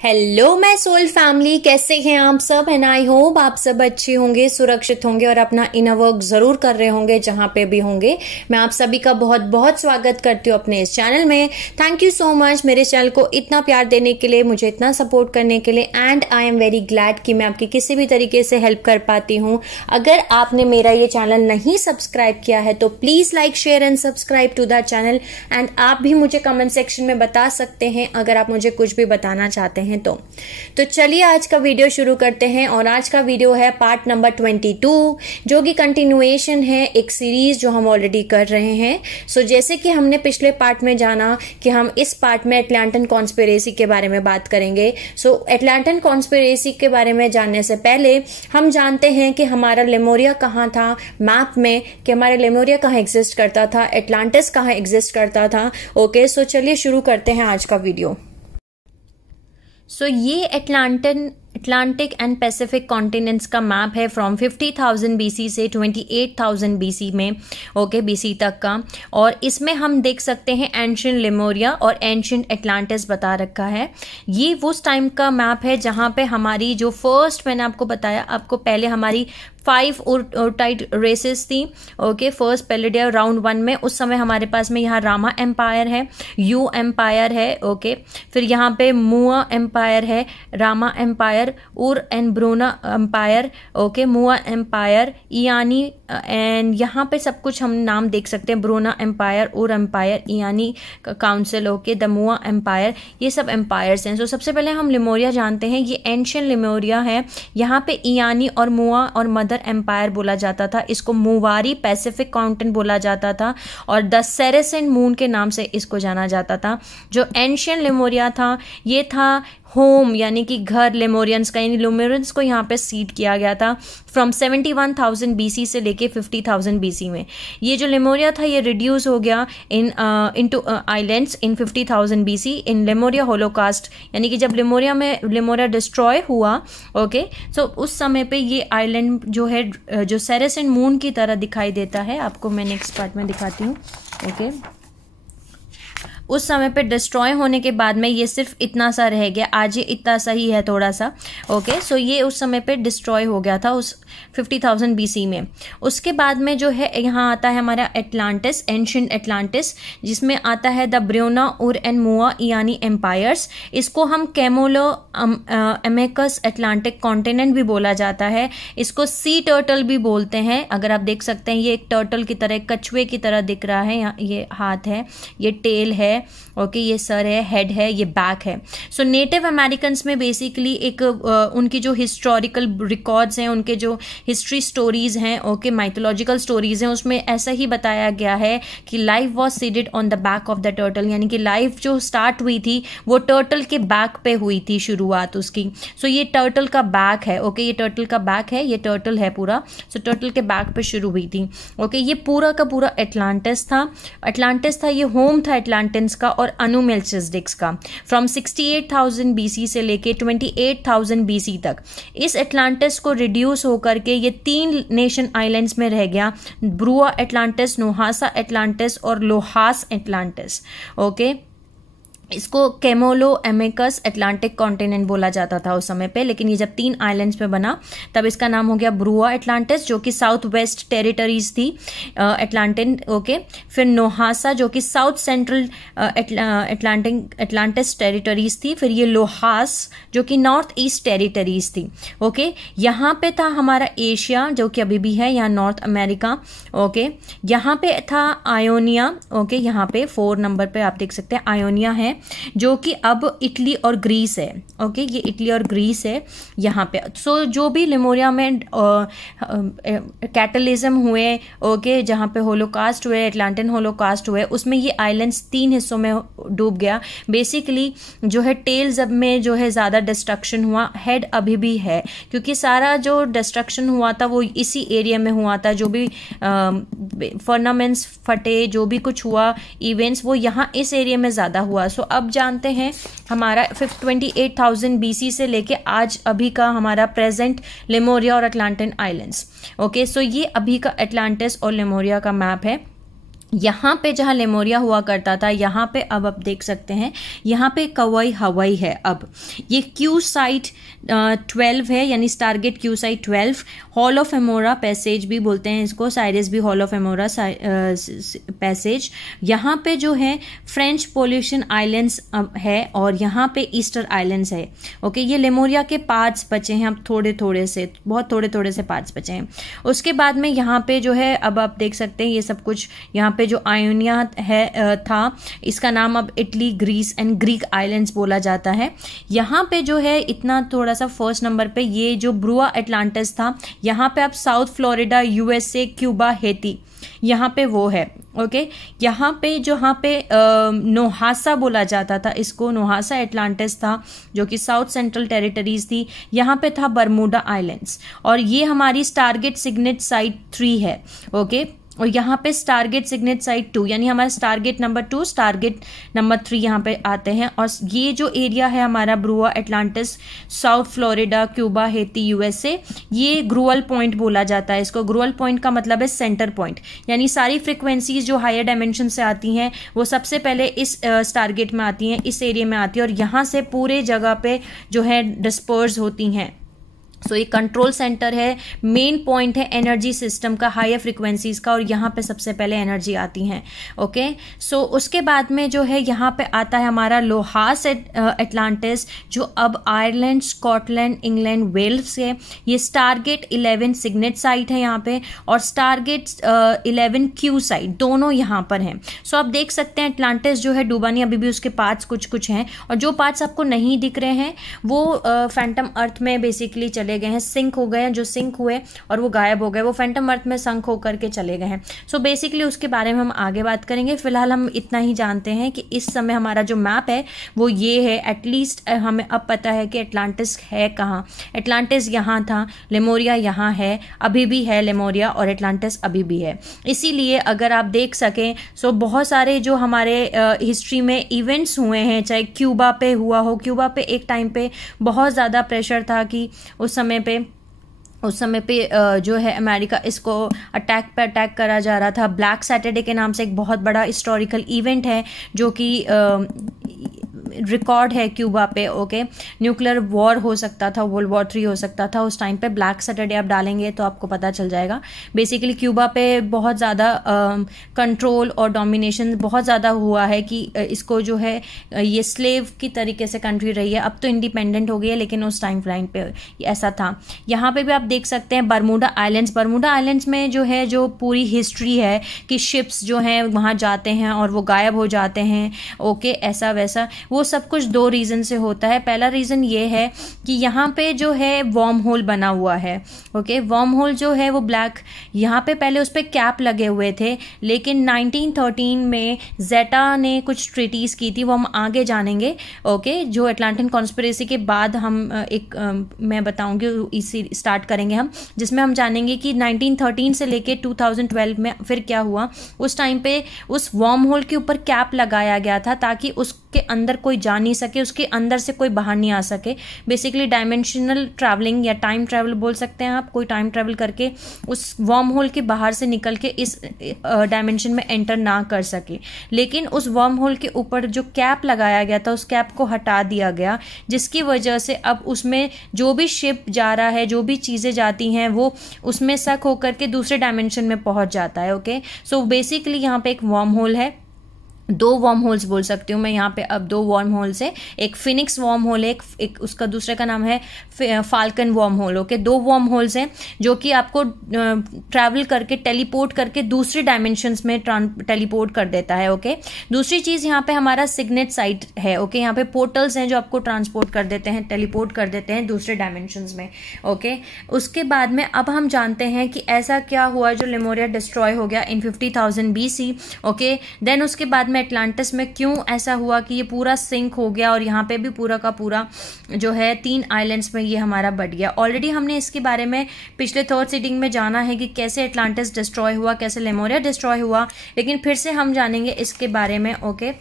Hello my soul family, कैसे हैं आप सब। एंड आई होप आप सब अच्छे होंगे, सुरक्षित होंगे और अपना इनर वर्क जरूर कर रहे होंगे जहां पे भी होंगे। मैं आप सभी का बहुत बहुत स्वागत करती हूँ अपने इस चैनल में। थैंक यू सो मच मेरे चैनल को इतना प्यार देने के लिए, मुझे इतना सपोर्ट करने के लिए। And I am very glad कि मैं आपकी किसी भी तरीके से हेल्प कर पाती हूँ। अगर आपने मेरा ये चैनल नहीं सब्सक्राइब किया है तो please like, share and subscribe to the channel. And आप भी मुझे कमेंट सेक्शन में बता सकते हैं अगर आप मुझे कुछ भी बताना चाहते हैं तो चलिए आज का वीडियो शुरू करते हैं। और आज का वीडियो है पार्ट नंबर 22, जो कि कंटिन्यूएशन है एक सीरीज जो हम ऑलरेडी कर रहे हैं। सो जैसे कि हमने पिछले पार्ट में जाना कि हम इस पार्ट में एटलांटन कॉन्स्पिरेसी के बारे में बात करेंगे। सो एटलांटन कॉन्स्पिरेसी के बारे में जानने से पहले हम जानते हैं कि हमारा लेमोरिया कहाँ था मैप में, कि हमारा लेमोरिया कहाँ एग्जिस्ट करता था, एटलांटिस कहाँ एग्जिस्ट करता था। ओके, सो चलिए शुरू करते हैं आज का वीडियो। सो ये अटलांटिक एंड पैसिफिक कॉन्टिनेंट्स का मैप है फ्रॉम 50,000 BC से 28,000 BC में, ओके, BC तक का। और इसमें हम देख सकते हैं एंशिएंट लेमोरिया और एंशिएंट एटलांटिस बता रखा है। ये उस टाइम का मैप है जहाँ पे हमारी जो फर्स्ट, मैंने आपको बताया, आपको पहले हमारी 5 ओर्टाइड रेसेस थी। ओके, फर्स्ट पेलिडिया राउंड 1 में उस समय हमारे पास में यहाँ रामा एम्पायर है, यू एम्पायर है, ओके, फिर यहाँ पे मुआ एम्पायर है, रामा एम्पायर, उर एंड ब्रोना एम्पायर, ओके, मुआ एम्पायर, इयानी, एंड यहाँ पे सब कुछ हम नाम देख सकते हैं, ब्रोना एम्पायर, उर एम्पायर, इयानी काउंसिल, ओके, द मुआ एम्पायर, ये सब एम्पायर्स हैं। सो सबसे पहले हम लेमोरिया जानते हैं, ये एंशिएंट लेमोरिया है। यहाँ पे इयानी और मुआ और मदर एम्पायर बोला जाता था, इसको मूवारी पैसिफिक कॉन्टिनेंट बोला जाता था और द सेरेसेंट मून के नाम से इसको जाना जाता था। जो एंशिएंट लेमोरिया था ये था होम, यानी कि घर लेमोरियंस का, यानी लेमोरियंस को यहाँ पे सीड किया गया था फ्रॉम 71,000 BC से लेके 50,000 BC में। ये जो लेमोरिया था ये रिड्यूस हो गया इनटू आइलैंड्स इन 50,000 BC इन लेमोरिया होलोकास्ट, यानी कि जब लेमोरिया डिस्ट्रॉय हुआ, ओके, सो उस समय पे ये आइलैंड जो है जो सेरेसेंट मून की तरह दिखाई देता है, आपको मैं नेक्स्ट पार्ट में दिखाती हूँ, ओके। उस समय पे डिस्ट्रॉय होने के बाद में ये सिर्फ इतना सा रह गया, आज ये इतना सा ही है थोड़ा सा, ओके। सो ये उस समय पे डिस्ट्रॉय हो गया था उस 50,000 BC में। उसके बाद में जो है यहाँ आता है हमारा एटलांटिस, एंशिएंट एटलांटिस, जिसमें आता है द ब्रोना, उर एंड मुआ इयानी एम्पायर्स। इसको हम कैमोलो अमेकस एटलांटिक कॉन्टिनेंट भी बोला जाता है, इसको सी टर्टल भी बोलते हैं। अगर आप देख सकते हैं ये एक टर्टल की तरह, कछुए की तरह दिख रहा है, ये हाथ है, ये टेल है, ओके, ये सर है, हेड है, ये बैक है। सो नेटिव अमेरिकन में बेसिकली एक उनकी जो हिस्टोरिकल रिकॉर्ड्स हैं, उनके जो हिस्ट्री स्टोरीज हैं, ओके, माइथोलॉजिकल स्टोरीज हैं, उसमें ऐसा ही बताया गया है कि life was seeded on the back of the turtle, यानी कि लाइफ जो स्टार्ट हुई थी वो टर्टल के बैक पे हुई थी शुरुआत उसकी। सो ये टर्टल का बैक है, ओके, ये टर्टल का बैक है, ये टर्टल है पूरा। सो टर्टल के बैक पे शुरू हुई थी, ओके। ये पूरा का पूरा एटलांटिस था, ये होम था एटलांटिस का और अनुमेलचिसडिक्स का, फ्रॉम 68,000 BC से लेके 28,000 BC तक। इस एटलांटिस को रिड्यूस होकर के ये 3 नेशन आइलैंड्स में रह गया, ब्रुआ एटलांटिस, नोहासा एटलांटिस और लोहास एटलांटिस, ओके। इसको कैमोलो अमेकस एटलांटिक कॉन्टिनेंट बोला जाता था उस समय पे, लेकिन ये जब 3 आइलैंड्स में बना तब इसका नाम हो गया ब्रुआ एटलांटिस, जो कि साउथ वेस्ट टेरिटरीज थी एटलांटिक, ओके। फिर नोहासा जो कि साउथ सेंट्रल एटलांटिस टेरिटरीज थी। फिर ये लोहास जो कि नॉर्थ ईस्ट टेरिटरीज थी, ओके। यहाँ पे था हमारा एशिया जो कि अभी भी है, यहाँ नॉर्थ अमेरिका, ओके। यहाँ पे था आयोनिया, ओके, यहाँ पे 4 नंबर पे आप देख सकते हैं आयोनिया है, जो कि अब इटली और ग्रीस है, ओके, ये इटली और ग्रीस है यहाँ पे। सो जो भी लेमोरिया में कैटलिज्म हुए, ओके, जहाँ पे होलोकास्ट हुए, एटलांटिन होलोकास्ट हुए, उसमें ये आइलैंड्स 3 हिस्सों में डूब गया। बेसिकली जो है टेल्स अब में जो है ज़्यादा डिस्ट्रक्शन हुआ, हेड अभी भी है, क्योंकि सारा जो डिस्ट्रक्शन हुआ था वो इसी एरिया में हुआ था। जो भी फर्नामेंट्स फटे, जो भी कुछ हुआ इवेंट्स, वो यहाँ इस एरिया में ज़्यादा हुआ। सो अब जानते हैं हमारा 28,000 BC से लेके आज अभी का हमारा प्रेजेंट लेमोरिया और एटलांटिन आइलैंड्स, ओके। सो ये अभी का एटलांटिस और लेमोरिया का मैप है। यहाँ पे जहाँ लेमोरिया हुआ करता था, यहाँ पे अब आप देख सकते हैं यहाँ पे कवई हवाई है। अब ये क्यू साइट 12 है, यानी stargate Q site 12। Hall of Amora passage भी बोलते हैं इसको, Cyrus B hall of Amora passage. यहाँ पे जो है फ्रेंच पोल्यूशन आइलैंड्स है और यहाँ पे ईस्टर आइलैंड्स है। ओके, ये लेमोरिया के पार्ट्स बचे हैं अब थोड़े थोड़े से, बहुत थोड़े थोड़े से पार्ट्स बचे हैं। उसके बाद में यहाँ पे जो है अब आप देख सकते हैं ये सब कुछ, यहाँ पे जो आयोनिया है था, इसका नाम अब Italy, Greece and Greek islands बोला जाता है। यहाँ पे जो है इतना थोड़ा सा फर्स्ट नंबर पे ये जो ब्रुआ एटलांटिस था, यहाँ पे अब south Florida, USA, Cuba, Haiti, यहाँ पे वो है। ओके, यहाँ पे जहाँ पे नोहासा बोला जाता था, इसको नोहासा एटलांटिस था जो कि साउथ सेंट्रल टेरिटरीज थी। यहाँ पे था बरमूडा आइलैंड्स और ये हमारी स्टारगेट सिग्नेट साइट 3 है। ओके, और यहाँ पे स्टारगेट सिग्नेट साइट 2, यानी हमारा स्टारगेट नंबर 2, स्टारगेट नंबर 3 यहाँ पे आते हैं। और ये जो एरिया है हमारा ब्रुआ Atlantis, South Florida, Cuba, Haiti, USA, ये ग्रुअल पॉइंट बोला जाता है इसको। ग्रुअल पॉइंट का मतलब है सेंटर पॉइंट, यानी सारी फ्रिक्वेंसीज जो हायर डायमेंशन से आती हैं वो सबसे पहले इस स्टारगेट में आती हैं, इस एरिया में आती है और यहाँ से पूरे जगह पे जो है डिस्पर्स होती हैं। सो ये कंट्रोल सेंटर है, मेन पॉइंट है एनर्जी सिस्टम का, हायर फ्रिक्वेंसीज का, और यहाँ पे सबसे पहले एनर्जी आती हैं। ओके, सो उसके बाद में जो है यहाँ पे आता है हमारा लोहास एटलांटिस, जो अब आयरलैंड, स्कॉटलैंड, इंग्लैंड, वेल्स है। ये स्टारगेट 11 सिग्नेट साइट है यहाँ पे, और स्टारगेट 11 क्यू साइट, दोनों यहाँ पर हैं। सो आप देख सकते हैं एटलांटिस जो है डूबा नहीं, अभी भी उसके पार्ट्स कुछ कुछ हैं, और जो पार्ट्स आपको नहीं दिख रहे हैं वो फैंटम अर्थ में बेसिकली चले गए हैं, सिंक हो गए हैं। जो सिंक हुए और वो गायब हो गए, वो फैंटम अर्थ में संक होकर के चले गए हैं। सो बेसिकली उसके बारे में हम आगे बात करेंगे। फिलहाल हम इतना ही जानते हैं कि इस समय हमारा जो मैप है वो ये है। एटलीस्ट हमें अब पता है कि एटलांटिस है कहाँ। एटलांटिस यहाँ था, लेमोरिया यहाँ है, अभी भी है लेमोरिया, और एटलांटिस अभी भी है। इसीलिए अगर आप देख सकें सो बहुत सारे जो हमारे हिस्ट्री में इवेंट्स हुए हैं, चाहे क्यूबा पे हुआ हो, क्यूबा पे एक टाइम पे बहुत ज़्यादा प्रेशर था कि उस समय पे जो है अमेरिका इसको अटैक करा जा रहा था। ब्लैक सैटरडे के नाम से एक बहुत बड़ा हिस्टोरिकल इवेंट है जो कि रिकॉर्ड है क्यूबा पे। ओके, न्यूक्लियर वॉर हो सकता था, वर्ल्ड वॉर 3 हो सकता था उस टाइम पे। ब्लैक सैटरडे आप डालेंगे तो आपको पता चल जाएगा। बेसिकली क्यूबा पे बहुत ज़्यादा कंट्रोल और डोमिनेशन बहुत ज़्यादा हुआ है कि इसको जो है ये स्लेव की तरीके से कंट्री रही है। अब तो इंडिपेंडेंट हो गई है, लेकिन उस टाइम लाइन पे ऐसा था। यहाँ पे भी आप देख सकते हैं बरमूडा आइलैंड्स। बरमूडा आइलैंड्स में जो है जो पूरी हिस्ट्री है कि शिप्स जो हैं वहाँ जाते हैं और वो गायब हो जाते हैं। ओके, ऐसा वैसा वो सब कुछ 2 रीज़न से होता है। पहला रीज़न ये है कि यहाँ पे जो है वर्म होल बना हुआ है। ओके, वर्म होल जो है वो ब्लैक, यहाँ पे पहले उस पर कैप लगे हुए थे, लेकिन 1913 में जेटा ने कुछ ट्रीटीज की थी, वो हम आगे जानेंगे। ओके, जो अटलांटिन कॉन्स्पिरेसी के बाद हम मैं बताऊंगी, इसी स्टार्ट करेंगे हम, जिसमें हम जानेंगे कि 1913 से लेके 2012 में फिर क्या हुआ। उस टाइम पे उस वर्म होल के ऊपर कैप लगाया गया था ताकि उसके अंदर कोई जा नहीं सके, उसके अंदर से कोई बाहर नहीं आ सके। बेसिकली डायमेंशनल ट्रैवलिंग या टाइम ट्रैवल बोल सकते हैं आप, कोई टाइम ट्रैवल करके उस वर्म होल के बाहर से निकल के इस डायमेंशन में एंटर ना कर सके। लेकिन उस वर्म होल के ऊपर जो कैप लगाया गया था, उस कैप को हटा दिया गया, जिसकी वजह से अब उसमें जो भी शिप जा रहा है, जो भी चीज़ें जाती हैं, वो उसमें सक होकर के दूसरे डायमेंशन में पहुंच जाता है। ओके, सो बेसिकली यहाँ पे एक वर्म होल है, 2 वर्म होल्स बोल सकती हूँ मैं यहाँ पे। अब 2 वर्म होल्स है, एक फिनिक्स वर्म होल है, एक उसका दूसरे का नाम है falcon worm hole. Okay, 2 worm holes हैं जो कि आपको ट्रैवल करके, टेलीपोर्ट करके दूसरे डायमेंशंस में टेलीपोर्ट कर देता है। ओके, दूसरी चीज़ यहाँ पे हमारा सिग्नेट साइट है। ओके, यहाँ पे पोर्टल्स हैं जो आपको ट्रांसपोर्ट कर देते हैं, टेलीपोर्ट कर देते हैं दूसरे डायमेंशंस में। ओके, उसके बाद में अब हम जानते हैं कि ऐसा क्या हुआ जो लेमोरिया डिस्ट्रॉय हो गया इन 50,000 BC। ओके, देन उसके बाद में एटलांटिस में क्यों ऐसा हुआ कि ये पूरा सिंक हो गया और यहाँ पे भी पूरा का पूरा जो है 3 आइलैंड्स में ये हमारा बढ़ गया। ऑलरेडी हमने इसके बारे में पिछले 3rd सीटिंग में जाना है कि कैसे एटलांटिस डिस्ट्रॉय हुआ, कैसे लेमोरिया डिस्ट्रॉय हुआ, लेकिन फिर से हम जानेंगे इसके बारे में। ओके,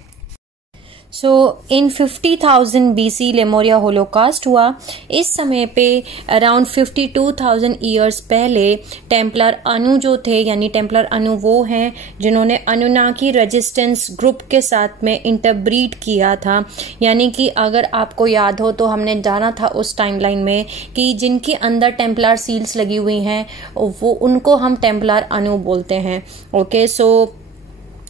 सो इन 50,000 BC लेमोरिया होलोकास्ट हुआ। इस समय पे अराउंड 52,000 ईयर्स पहले टेम्पलर अनु जो थे, यानी टेम्पलर अनु वो हैं जिन्होंने अनुनाकी रेजिस्टेंस ग्रुप के साथ में इंटरब्रीड किया था। यानी कि अगर आपको याद हो तो हमने जाना था उस टाइमलाइन में कि जिनके अंदर टेम्पलर सील्स लगी हुई हैं वो उनको हम टेम्पलर अनु बोलते हैं। ओके, सो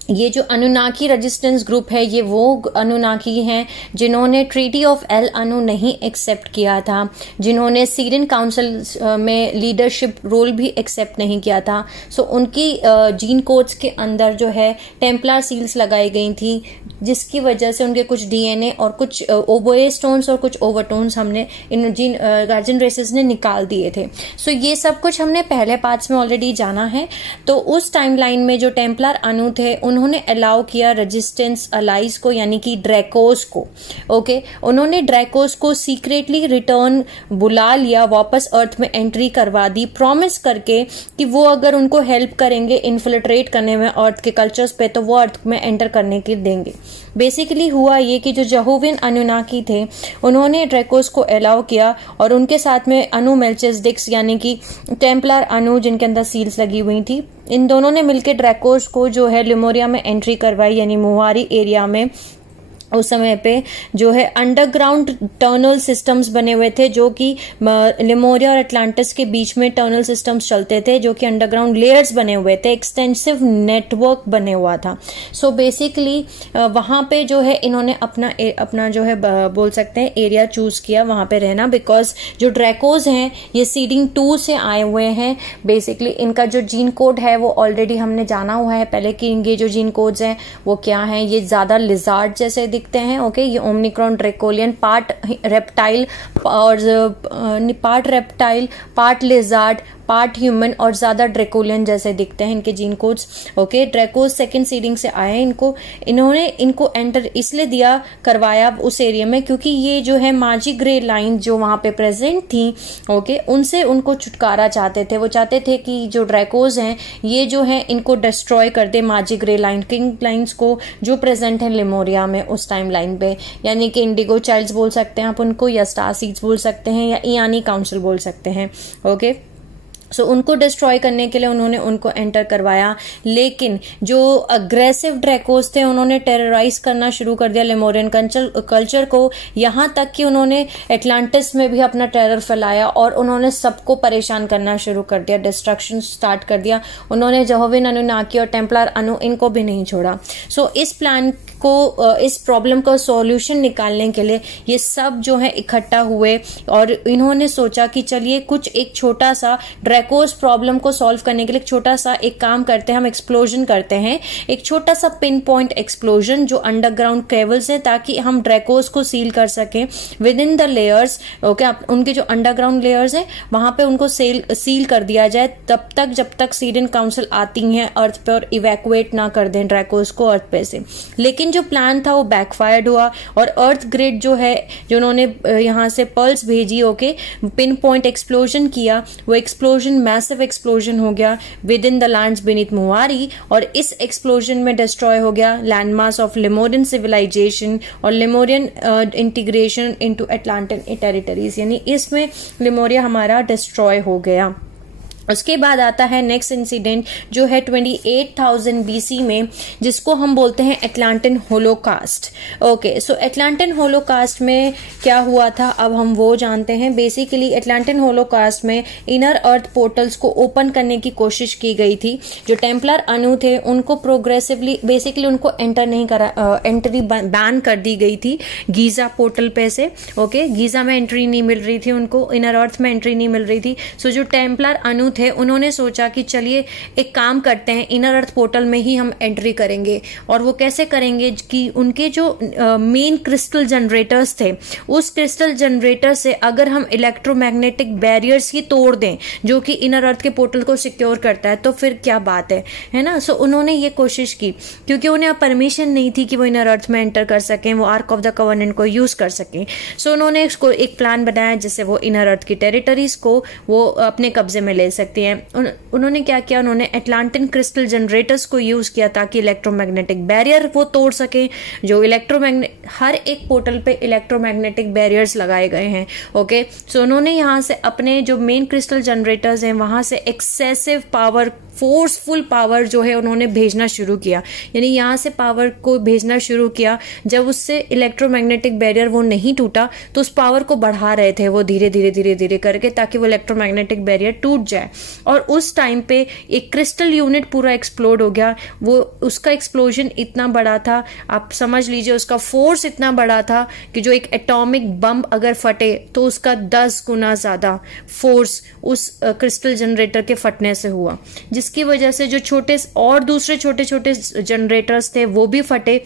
ये जो अनुनाकी रेजिस्टेंस ग्रुप है ये वो अनुनाकी हैं जिन्होंने ट्रीटी ऑफ एल अनु नहीं एक्सेप्ट किया था, जिन्होंने सीरियन काउंसिल में लीडरशिप रोल भी एक्सेप्ट नहीं किया था। सो उनकी जीन कोड्स के अंदर जो है टेम्पलर सील्स लगाई गई थी, जिसकी वजह से उनके कुछ डीएनए और कुछ ओवोएस्टोन्स और कुछ ओवरटोन्स हमने इन जीन गार्जियन रेसेस ने निकाल दिए थे। सो ये सब कुछ हमने पहले पार्ट्स में ऑलरेडी जाना है। तो उस टाइमलाइन में जो टेम्पलर अनु थे उन्होंने अलाउ किया रेजिस्टेंस अलाइज को, यानी कि ड्रैकोस को। ओके, उन्होंने ड्रैकोस को सीक्रेटली रिटर्न बुला लिया, वापस अर्थ में एंट्री करवा दी, प्रॉमिस करके कि वो अगर उनको हेल्प करेंगे इन्फिल्ट्रेट करने में अर्थ के कल्चर्स पे तो वो अर्थ में एंटर करने के देंगे। बेसिकली हुआ ये कि जो जहोविन अनुनाकी थे उन्होंने ड्रैकोस को अलाउ किया और उनके साथ में अनु मेल्चेसडिक्स यानी कि टेम्पलर अनु जिनके अंदर सील्स लगी हुई थी, इन दोनों ने मिलकर ड्रैकोस को जो है लिमोरिया में एंट्री करवाई, यानी मुवारी एरिया में। उस समय पे जो है अंडरग्राउंड टनल सिस्टम्स बने हुए थे, जो कि लिमोरिया और अटलांटिस के बीच में टनल सिस्टम्स चलते थे, जो कि अंडरग्राउंड लेयर्स बने हुए थे, एक्सटेंसिव नेटवर्क बने हुआ था। सो बेसिकली वहां पे जो है इन्होंने अपना जो है बोल सकते हैं एरिया चूज किया वहां पे रहना, बिकॉज जो ड्रैकोज हैं ये सीडिंग 2 से आए हुए हैं। बेसिकली इनका जो जीन कोड है वो ऑलरेडी हमने जाना हुआ है पहले कि इनके जो जीन कोड्स हैं वो क्या हैं। ये ज्यादा लिजार्ड जैसे दिखते हैं। ओके, ये Omicron Draconian, part reptile part lizard, part human और ज्यादा ड्रैकोलियन जैसे दिखते हैं इनके gene codes. Okay, Dracos second seeding से आए हैं। इन्होंने इनको एंटर इसलिए दिया करवाया उस एरिया में क्योंकि ये जो है माजी ग्रे लाइन जो वहां पे प्रेजेंट थी, ओके, उनसे उनको छुटकारा चाहते थे। वो चाहते थे कि जो ड्रैकोज हैं ये जो है इनको डिस्ट्रॉय कर दे, माजी ग्रे लाइन, किंग लाइन्स को जो प्रेजेंट है लिमोरिया में उस टाइम लाइन पे, यानी कि इंडिगो चाइल्ड्स बोल सकते हैं आप उनको, या स्टार सीड्स बोल सकते हैं, या इयानी काउंसिल बोल सकते हैं। ओके, सो उनको डिस्ट्रॉय करने के लिए उन्होंने उनको एंटर करवाया। लेकिन जो अग्रेसिव ड्रैकोस थे उन्होंने टेरराइज करना शुरू कर दिया लिमोरियन कल्चर को, यहां तक कि उन्होंने एटलांटिस में भी अपना टेरर फैलाया और उन्होंने सबको परेशान करना शुरू कर दिया, डिस्ट्रक्शन स्टार्ट कर दिया। उन्होंने जहोविन अनुनाकी और टेम्पलर अनु इनको भी नहीं छोड़ा। सो इस प्लान को, इस प्रॉब्लम का सॉल्यूशन निकालने के लिए ये सब जो है इकट्ठा हुए और इन्होंने सोचा कि चलिए कुछ एक छोटा सा ड्रैकोस प्रॉब्लम को सॉल्व करने के लिए छोटा सा एक काम करते हैं, हम एक्सप्लोजन करते हैं, एक छोटा सा पिन पॉइंट एक्सप्लोजन जो अंडरग्राउंड केबल्स है, ताकि हम ड्रैकोस को सील कर सकें with in the layers. Okay, उनके जो अंडरग्राउंड लेयर्स है वहां पे उनको सील कर दिया जाए तब तक जब तक सीरियन काउंसिल आती है अर्थ पे और इवैक्यूएट ना कर दें ड्रैकोस को अर्थ पे से। लेकिन जो प्लान था वो बैकफायर्ड हुआ और अर्थ ग्रिड जो है जो उन्होंने यहां से पल्स भेजी, ओके, पिन पॉइंट एक्सप्लोजन किया, वो एक्सप्लोजन मैसिव एक्सप्लोजन हो गया within the lands beneath मुवारी, और इस एक्सप्लोजन में डिस्ट्रॉय हो गया लैंडमास ऑफ लिमोरियन सिविलाइजेशन और लिमोरियन इंटीग्रेशन इनटू अटलांटिन टेरिटरीज, यानी इसमें लिमोरिया हमारा डिस्ट्रॉय हो गया। उसके बाद आता है नेक्स्ट इंसिडेंट जो है 28,000 BC में, जिसको हम बोलते हैं एटलांटिन होलोकास्ट। ओके, सो एटलांटिन होलोकास्ट में क्या हुआ था अब हम वो जानते हैं। बेसिकली एटलांटिन होलोकास्ट में इनर अर्थ पोर्टल्स को ओपन करने की कोशिश की गई थी। जो टेम्पलर अनु थे उनको प्रोग्रेसिवली बेसिकली उनको एंट्री बैन कर दी गई थी गीजा पोर्टल पे से। ओके, गीजा में एंट्री नहीं मिल रही थी उनको, इनर अर्थ में एंट्री नहीं मिल रही थी। सो जो टेम्पलर अनु थे उन्होंने सोचा कि चलिए एक काम करते हैं, इनर अर्थ पोर्टल में ही हम एंट्री करेंगे। और वो कैसे करेंगे कि उनके जो मेन क्रिस्टल जनरेटर्स थे, उस क्रिस्टल जनरेटर से अगर हम इलेक्ट्रोमैग्नेटिक बैरियर्स ही तोड़ दें जो कि इनर अर्थ के पोर्टल को सिक्योर करता है तो फिर क्या बात है ना। सो उन्होंने ये कोशिश की क्योंकि उन्हें परमिशन नहीं थी कि वो इनर अर्थ में एंटर कर सकें, वो आर्क ऑफ द कवर्नेंट को यूज कर सकें। सो उन्होंने इसको एक प्लान बनाया जिससे वो इनर अर्थ की टेरिटरीज को वो अपने कब्जे में ले सकती हैं। उन्होंने क्या किया, उन्होंने एटलांटिन क्रिस्टल जनरेटर्स को यूज किया ताकि इलेक्ट्रोमैग्नेटिक बैरियर वो तोड़ सके। जो हर एक पोर्टल पे इलेक्ट्रोमैग्नेटिक बैरियर्स लगाए गए हैं। ओके, सो उन्होंने यहाँ से अपने जो मेन क्रिस्टल जनरेटर्स हैं वहाँ से एक्सेसिव पावर, फोर्सफुल पावर जो है उन्होंने भेजना शुरू किया, यानी यहाँ से पावर को भेजना शुरू किया। जब उससे इलेक्ट्रोमैग्नेटिक बैरियर वो नहीं टूटा तो उस पावर को बढ़ा रहे थे वो धीरे धीरे धीरे धीरे करके, ताकि वो इलेक्ट्रोमैग्नेटिक बैरियर टूट जाए। और उस टाइम पे एक क्रिस्टल यूनिट पूरा एक्सप्लोड हो गया। वो उसका एक्सप्लोजन इतना बड़ा था, आप समझ लीजिए उसका फोर्स इतना बड़ा था कि जो एक एटॉमिक बम अगर फटे तो उसका 10 गुना ज्यादा फोर्स उस क्रिस्टल जनरेटर के फटने से हुआ, जिसकी वजह से जो छोटे और दूसरे छोटे छोटे जनरेटर्स थे वो भी फटे,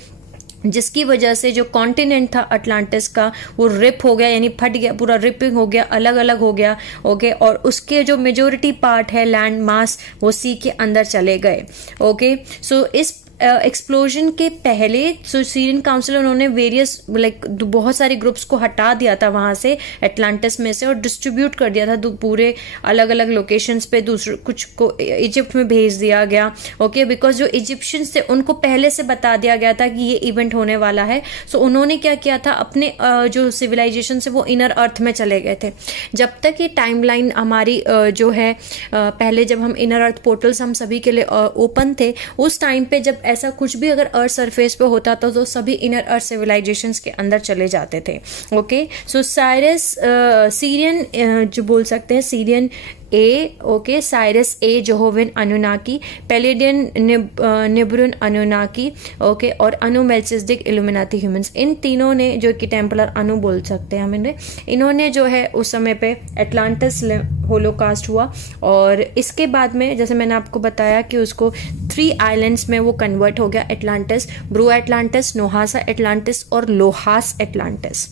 जिसकी वजह से जो कॉन्टिनेंट था अटलांटिस का वो रिप हो गया, यानी फट गया, पूरा रिपिंग हो गया, अलग अलग हो गया। ओके, और उसके जो मेजोरिटी पार्ट है लैंड मास वो सी के अंदर चले गए। ओके, सो इस एक्सप्लोजन के पहले सीरियन काउंसिल उन्होंने वेरियस बहुत सारे ग्रुप्स को हटा दिया था वहां से अटलांटिस में से और डिस्ट्रीब्यूट कर दिया था पूरे अलग अलग लोकेशंस पे। दूसरे कुछ को इजिप्ट में भेज दिया गया। ओके, बिकॉज जो इजिप्शियंस थे उनको पहले से बता दिया गया था कि ये इवेंट होने वाला है। सो उन्होंने क्या किया था, अपने जो सिविलाइजेशन से वो इनर अर्थ में चले गए थे। जब तक ये टाइमलाइन हमारी जो है पहले जब हम इनर अर्थ पोर्टल्स हम सभी के लिए ओपन थे, उस टाइम पे जब ऐसा कुछ भी अगर अर्थ सरफेस पे होता था तो सभी इनर अर्थ सिविलाइजेशंस के अंदर चले जाते थे। ओके, सो साइरस सीरियन जो बोल सकते हैं सीरियन ए, ओके, साइरस ए जोहोविन अनुनाकी, पेलेडियन निब्रुन अनुनाकी, ओके, और अनु मेल्चिसडिक इल्यूमिनाती ह्यूमंस, इन तीनों ने जो कि टेम्पलर अनु बोल सकते हैं हम इन्होंने जो है उस समय पे अटलांटिस होलोकास्ट हुआ। और इसके बाद में जैसे मैंने आपको बताया कि उसको 3 आइलैंड्स में वो कन्वर्ट हो गया, अटलांटिस, ब्रू अटलांटिस, नोहासा अटलांटिस और लोहास अटलांटिस।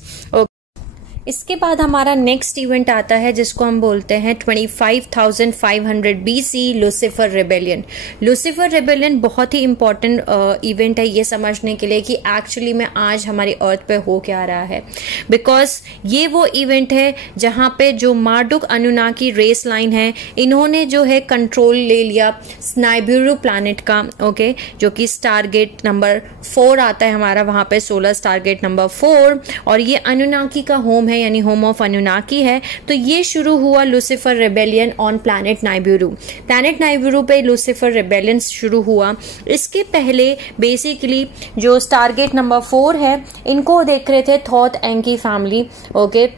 इसके बाद हमारा नेक्स्ट इवेंट आता है जिसको हम बोलते हैं 25,500 BC Lucifer rebellion. Lucifer rebellion बहुत ही इंपॉर्टेंट इवेंट है ये समझने के लिए कि एक्चुअली में आज हमारी अर्थ पे हो क्या रहा है, बिकॉज ये वो इवेंट है जहां पे जो मार्डुक अनुनाकी रेस लाइन है इन्होंने जो है कंट्रोल ले लिया नाइबिरू प्लैनेट का। ओके, जो कि स्टारगेट नंबर 4 आता है हमारा, वहां पे सोलर स्टारगेट नंबर 4, और ये अनुनाकी का होम है, यानी होम ऑफ अनुनाकी है। तो ये शुरू हुआ Lucifer rebellion on planet Nibiru. Planet Nibiru पे लूसीफर रेबेलियन शुरू हुआ। इसके पहले बेसिकली जो स्टारगेट नंबर 4 है इनको देख रहे थे थॉथ एंकी फैमिली, ओके,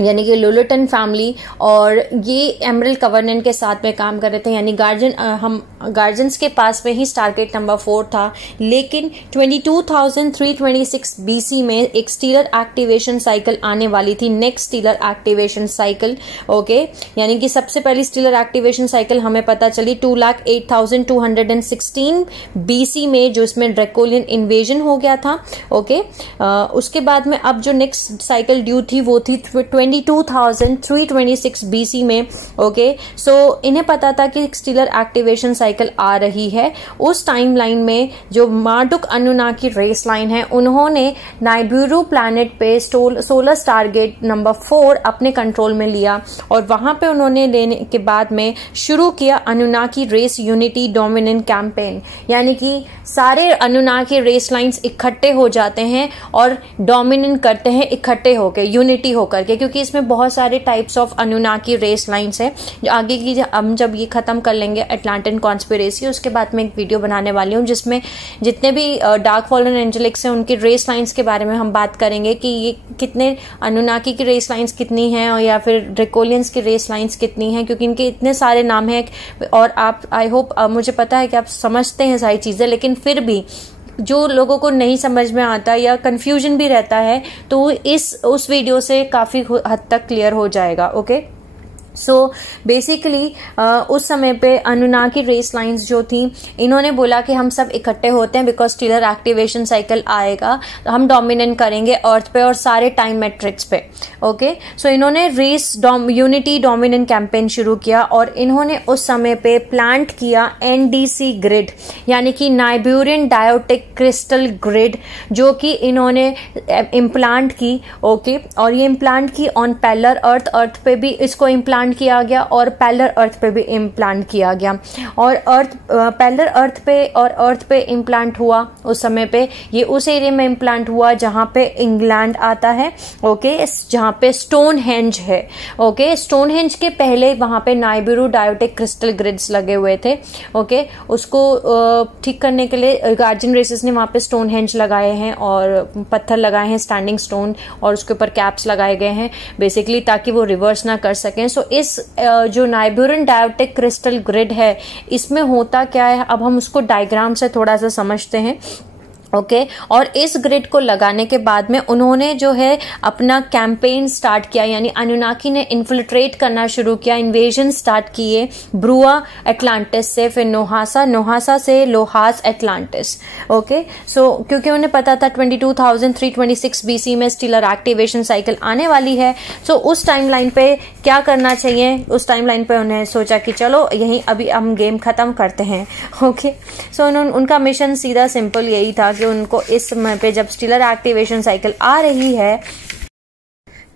यानी कि लुलटन फैमिली, और ये एमरल्ड कवर्नेंट के साथ में काम कर रहे थे, यानी गार्जियंस के पास में ही स्टारगेट नंबर 4 था। लेकिन 22,326 BC में एक स्टीलर एक्टिवेशन साइकिल आने वाली थी, next stealer activation cycle. Okay, यानी कि सबसे पहली स्टीलर एक्टिवेशन साइकिल हमें पता चली 2,08,216 BC में, जो इसमें ड्रैकोलियन इन्वेजन हो गया था। ओके, उसके बाद में अब जो नेक्स्ट साइकिल ड्यू थी वो थी 22,326 BC में। ओके, सो इन्हें पता था कि स्टीलर एक्टिवेशन साइकिल आ रही है। उस टाइम लाइन में जो मार्डुक अनुनाकी रेस लाइन है उन्होंने नाइबिरू प्लैनेट पे सोलर स्टारगेट नंबर 4 अपने कंट्रोल में लिया, और वहां पे उन्होंने लेने के बाद में शुरू किया Anunnaki race unity dominant campaign, यानी कि सारे अनुनाकी रेस लाइंस इकट्ठे हो जाते हैं और डोमिनेंट करते हैं इकट्ठे होकर, यूनिटी होकर के, क्योंकि इसमें बहुत सारे types of Anunnaki race lines है। जो आगे की हम जब ये खत्म कर लेंगे अटलांटिन कॉन्स्पिरेसी, उसके बाद में एक वीडियो बनाने वाली हूँ जिसमें जितने भी डार्क फॉलन एंजेलिक्स हैं उनकी रेस लाइंस के बारे में हम बात करेंगे कि ये कितने अनुनाकी की रेस लाइंस कितनी हैं, और या फिर ड्रैकोलियंस की रेस लाइंस कितनी हैं, क्योंकि इनके इतने सारे नाम हैं। और आप आई होप मुझे पता है कि आप समझते हैं सारी चीजें, लेकिन फिर भी जो लोगों को नहीं समझ में आता या कंफ्यूजन भी रहता है तो उस वीडियो से काफी हद तक क्लियर हो जाएगा। ओके, सो बेसिकली उस समय पे अनुनाकी रेस लाइंस जो थी इन्होंने बोला कि हम सब इकट्ठे होते हैं बिकॉज स्टीलर एक्टिवेशन साइकिल आएगा तो हम डोमिनेट करेंगे अर्थ पे और सारे टाइम मैट्रिक्स पे। ओके, सो इन्होंने रेस यूनिटी डोमिनेंट कैंपेन शुरू किया और इन्होंने उस समय पे प्लांट किया NDC ग्रिड, यानी कि नाइबिरियन डायोटिक क्रिस्टल ग्रिड, जो कि इन्होंने इम्प्लांट की। ओके, और ये इम्प्लांट की ऑन पैलर अर्थ पे भी इसको इम्प्लांट इम्प्लांट किया गया और पैरेलल अर्थ पे भी इम्प्लांट किया गया। और पैरेलल अर्थ पे और अर्थ पे इम्प्लांट हुआ उस समय पे, ये उस एरिया में इम्प्लांट हुआ जहाँ पे इंग्लैंड आता है, ओके, जहाँ पे स्टोनहेंज है, ओके। स्टोनहेंज के पहले वहाँ पे नाइबिरू डायोटिक क्रिस्टल ग्रिड्स लगे हुए थे, ओके। उसको ठीक करने के लिए गार्जियन रेसेस ने वहाँ पे स्टोनहेंज लगाए हैं और पत्थर लगाए हैं, स्टैंडिंग स्टोन, और उसके ऊपर कैप्स लगाए गए हैं बेसिकली ताकि वो रिवर्स ना कर सकें। सो इस जो नाइबियूरन डायोटिक क्रिस्टल ग्रिड है, इसमें होता क्या है, अब हम उसको डायग्राम से थोड़ा सा समझते हैं, ओके। और इस ग्रिड को लगाने के बाद में उन्होंने जो है अपना कैंपेन स्टार्ट किया, यानी अनुनाकी ने इन्फिल्ट्रेट करना शुरू किया, इन्वेजन स्टार्ट किए ब्रुआ एटलांटिस से, फिर नोहासा से लोहास एटलांटिस, ओके। सो क्योंकि उन्हें पता था 22,326 BC में स्टीलर एक्टिवेशन साइकिल आने वाली है, सो उस टाइमलाइन पे क्या करना चाहिए, उस टाइमलाइन पे उन्हें सोचा कि चलो यहीं अभी हम गेम खत्म करते हैं, ओके। सो उनका मिशन सीधा सिंपल यही था कि उनको इस समय पे जब स्टीलर एक्टिवेशन साइकिल आ रही है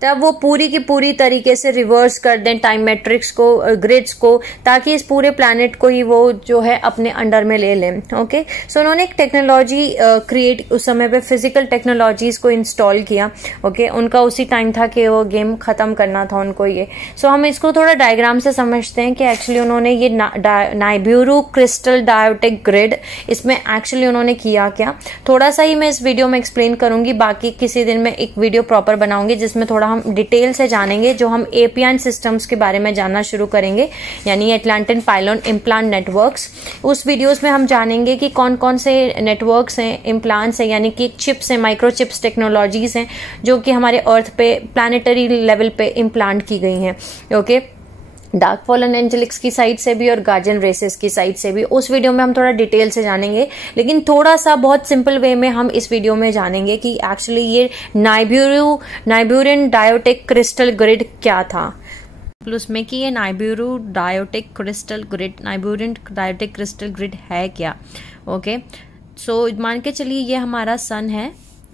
तब वो पूरी की पूरी तरीके से रिवर्स कर दें टाइम मैट्रिक्स को, ग्रिड्स को, ताकि इस पूरे प्लैनेट को ही वो जो है अपने अंडर में ले लें, ओके। सो उन्होंने एक टेक्नोलॉजी क्रिएट, उस समय पे फिजिकल टेक्नोलॉजीज को इंस्टॉल किया, ओके। उनका उसी टाइम था कि वो गेम खत्म करना था उनको ये। सो हम इसको थोड़ा डायग्राम से समझते हैं कि एक्चुअली उन्होंने ये नाइबिरू क्रिस्टल डायोटिक ग्रिड, इसमें एक्चुअली उन्होंने किया क्या, थोड़ा सा ही मैं इस वीडियो में एक्सप्लेन करूंगी, बाकी किसी दिन मैं एक वीडियो प्रॉपर बनाऊंगी जिसमें थोड़ा हम डिटेल से जानेंगे, जो हम एपियन सिस्टम्स के बारे में जानना शुरू करेंगे, यानी एटलांटिन पाइलोन इम्प्लांट नेटवर्क्स। उस वीडियोस में हम जानेंगे कि कौन कौन से नेटवर्क्स हैं, इम्प्लांट्स हैं, यानी कि चिप्स हैं, माइक्रोचिप्स टेक्नोलॉजीज हैं जो कि हमारे अर्थ पे प्लानिटरी लेवल पे इम्प्लांट की गई हैं, ओके। डार्क फॉलन एंजेलिक्स की साइड से भी और गार्जियन रेसेस की साइड से भी उस वीडियो में हम थोड़ा डिटेल से जानेंगे, लेकिन थोड़ा सा बहुत सिंपल वे में हम इस वीडियो में जानेंगे कि एक्चुअली ये नाइबियूरन डायोटिक क्रिस्टल ग्रिड क्या था, उसमें कि ये नाइबिरू डायोटिक क्रिस्टल ग्रिड, नाइबियूरन डायोटिक क्रिस्टल ग्रिड है क्या, ओके। सो मान के चलिए ये हमारा सन है,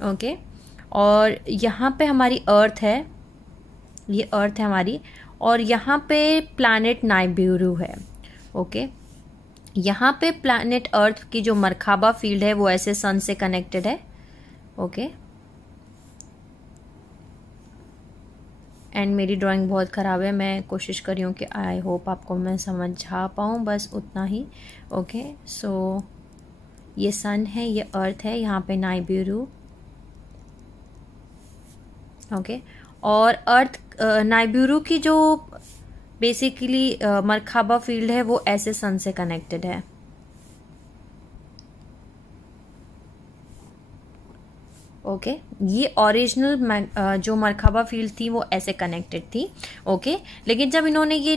ओके, और यहाँ पे हमारी अर्थ है, ये अर्थ है हमारी, और यहाँ पे प्लैनेट नाइबिरू है, ओके। यहाँ पे प्लैनेट अर्थ की जो मरकाबा फील्ड है वो ऐसे सन से कनेक्टेड है, ओके। एंड मेरी ड्राइंग बहुत ख़राब है, मैं कोशिश कर रही हूँ कि आई होप आपको मैं समझा पाऊँ, बस उतना ही, ओके। सो ये सन है, ये अर्थ है, यहाँ पे नाइबिरू, ओके। और अर्थ नाइबिरू की जो बेसिकली मरकाबा फील्ड है वो ऐसे सन से कनेक्टेड है, ओके। ये ओरिजिनल जो मरकाबा फील्ड थी वो ऐसे कनेक्टेड थी, ओके। लेकिन जब इन्होंने ये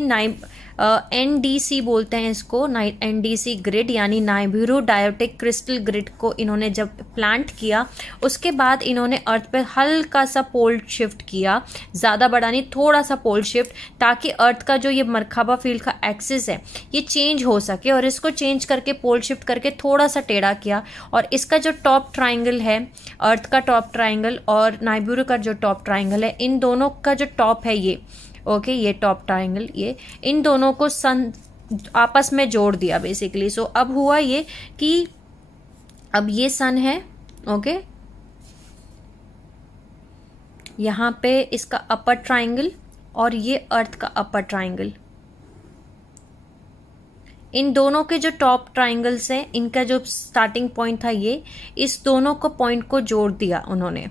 NDC बोलते हैं इसको, NDC ग्रिड यानी नाइबिरू डायोटिक क्रिस्टल ग्रिड को इन्होंने जब प्लांट किया, उसके बाद इन्होंने अर्थ पे हल्का सा पोल शिफ्ट किया, ज़्यादा बड़ा नहीं, थोड़ा सा पोल शिफ्ट, ताकि अर्थ का जो ये मरकाबा फील्ड का एक्सिस है ये चेंज हो सके, और इसको चेंज करके पोल शिफ्ट करके थोड़ा सा टेढ़ा किया, और इसका जो टॉप ट्राइंगल है, अर्थ का टॉप ट्राइंगल और नाइबिरू का जो टॉप ट्राइंगल है, इन दोनों का जो टॉप है ये, ओके, ये टॉप ट्राइंगल, ये इन दोनों को सन आपस में जोड़ दिया बेसिकली। सो अब हुआ ये कि अब ये सन है, ओके, यहाँ पे इसका अपर ट्राइंगल और ये अर्थ का अपर ट्राइंगल, इन दोनों के जो टॉप ट्राइंगल्स हैं, इनका जो स्टार्टिंग पॉइंट था ये, इस दोनों को पॉइंट को जोड़ दिया उन्होंने,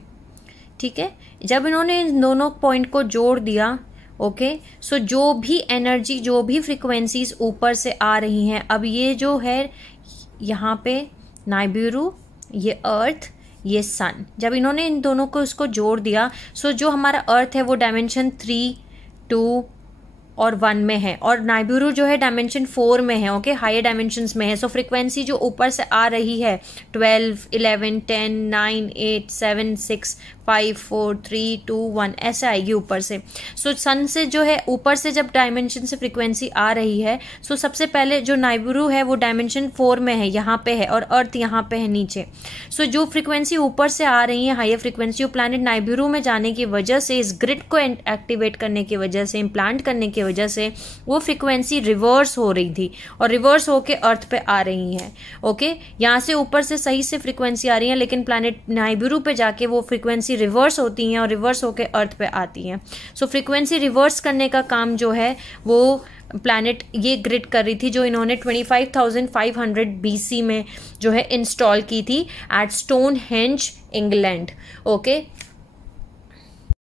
ठीक है। जब इन्होंने इन दोनों पॉइंट को जोड़ दिया, ओके, सो जो भी एनर्जी, जो भी फ्रीक्वेंसीज ऊपर से आ रही हैं, अब ये जो है यहाँ पे नाइबिरू, ये अर्थ, ये सन, जब इन्होंने इन दोनों को उसको जोड़ दिया, सो जो हमारा अर्थ है वो डायमेंशन 3, 2 और 1 में है, और नाइबिरू जो है डायमेंशन 4 में है, ओके, हायर डायमेंशंस में है। सो फ्रीक्वेंसी जो ऊपर से आ रही है 12, 11, 10, 9, 8, 7, 6, 5 4 3 2 1 ऐसे आएगी ऊपर से। सो सन से जो है ऊपर से जब डायमेंशन से फ्रीक्वेंसी आ रही है, सो सबसे पहले जो नाइबिरू है वो डायमेंशन 4 में है, यहाँ पे है, और अर्थ यहाँ पे है नीचे। सो जो फ्रीक्वेंसी ऊपर से आ रही है हायर फ्रीक्वेंसी, प्लैनेट नाइबिरू में जाने की वजह से, इस ग्रिड को एक्टिवेट करने की वजह से, इम्प्लांट करने की वजह से वो फ्रीक्वेंसी रिवर्स हो रही थी और रिवर्स होके अर्थ पे आ रही है। ओके, यहाँ से ऊपर से सही से फ्रीक्वेंसी आ रही है, लेकिन प्लैनेट नाइबिरू पे जाके वो फ्रीक्वेंसी रिवर्स होती हैं और रिवर्स होके अर्थ पे आती हैं। सो फ्रीक्वेंसी रिवर्स करने का काम जो है वो प्लैनेट ये ग्रिड कर रही थी, जो इन्होंने 25,500 BC में जो है इंस्टॉल की थी एट स्टोनहेंज, इंग्लैंड। ओके,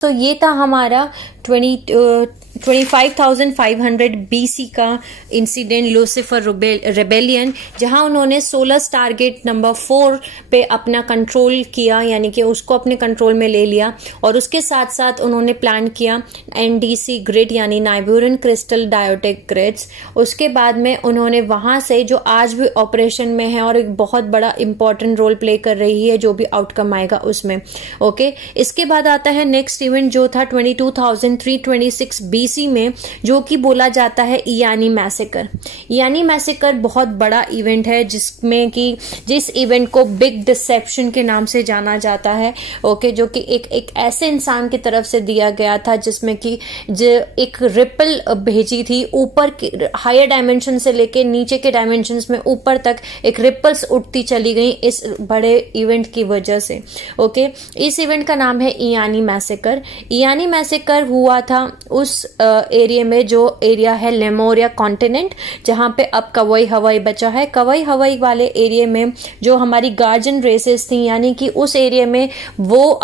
तो ये था हमारा 25,500 BC का इंसिडेंट, लूसीफर रेबेलियन, जहां उन्होंने सोलर स्टारगेट नंबर 4 पे अपना कंट्रोल किया, यानी कि उसको अपने कंट्रोल में ले लिया। और उसके साथ साथ उन्होंने प्लान किया NDC ग्रिड, यानी नाइबियरन क्रिस्टल डायोटिक ग्रिड्स। उसके बाद में उन्होंने वहां से, जो आज भी ऑपरेशन में है और एक बहुत बड़ा इंपॉर्टेंट रोल प्ले कर रही है, जो भी आउटकम आएगा उसमें। ओके, इसके बाद आता है नेक्स्ट इवेंट जो था 22,326 BC में, जो कि बोला जाता है इयानी मैसेकर। इयानी मैसेकर बहुत बड़ा इवेंट है, जिसमें कि जिस इवेंट को बिग डिसेप्शन के नाम से जाना जाता है। ओके, जो कि एक ऐसे इंसान की तरफ से दिया गया था जिसमें कि एक रिपल भेजी थी ऊपर हायर डायमेंशन से लेके नीचे के डायमेंशंस में ऊपर तक एक रिपल्स उठती चली गई इस बड़े इवेंट की वजह से। ओके, इस इवेंट का नाम है इयानी मैसेकर। इयानी मैसेकर हुआ था उस एरिया में, जो एरिया है लेमोरिया कॉन्टिनेंट, जहां पे अब कवई हवाई बचा है। कवई हवाई वाले एरिया में जो हमारी गार्जियन रेसेस थी, यानी कि उस एरिया में वो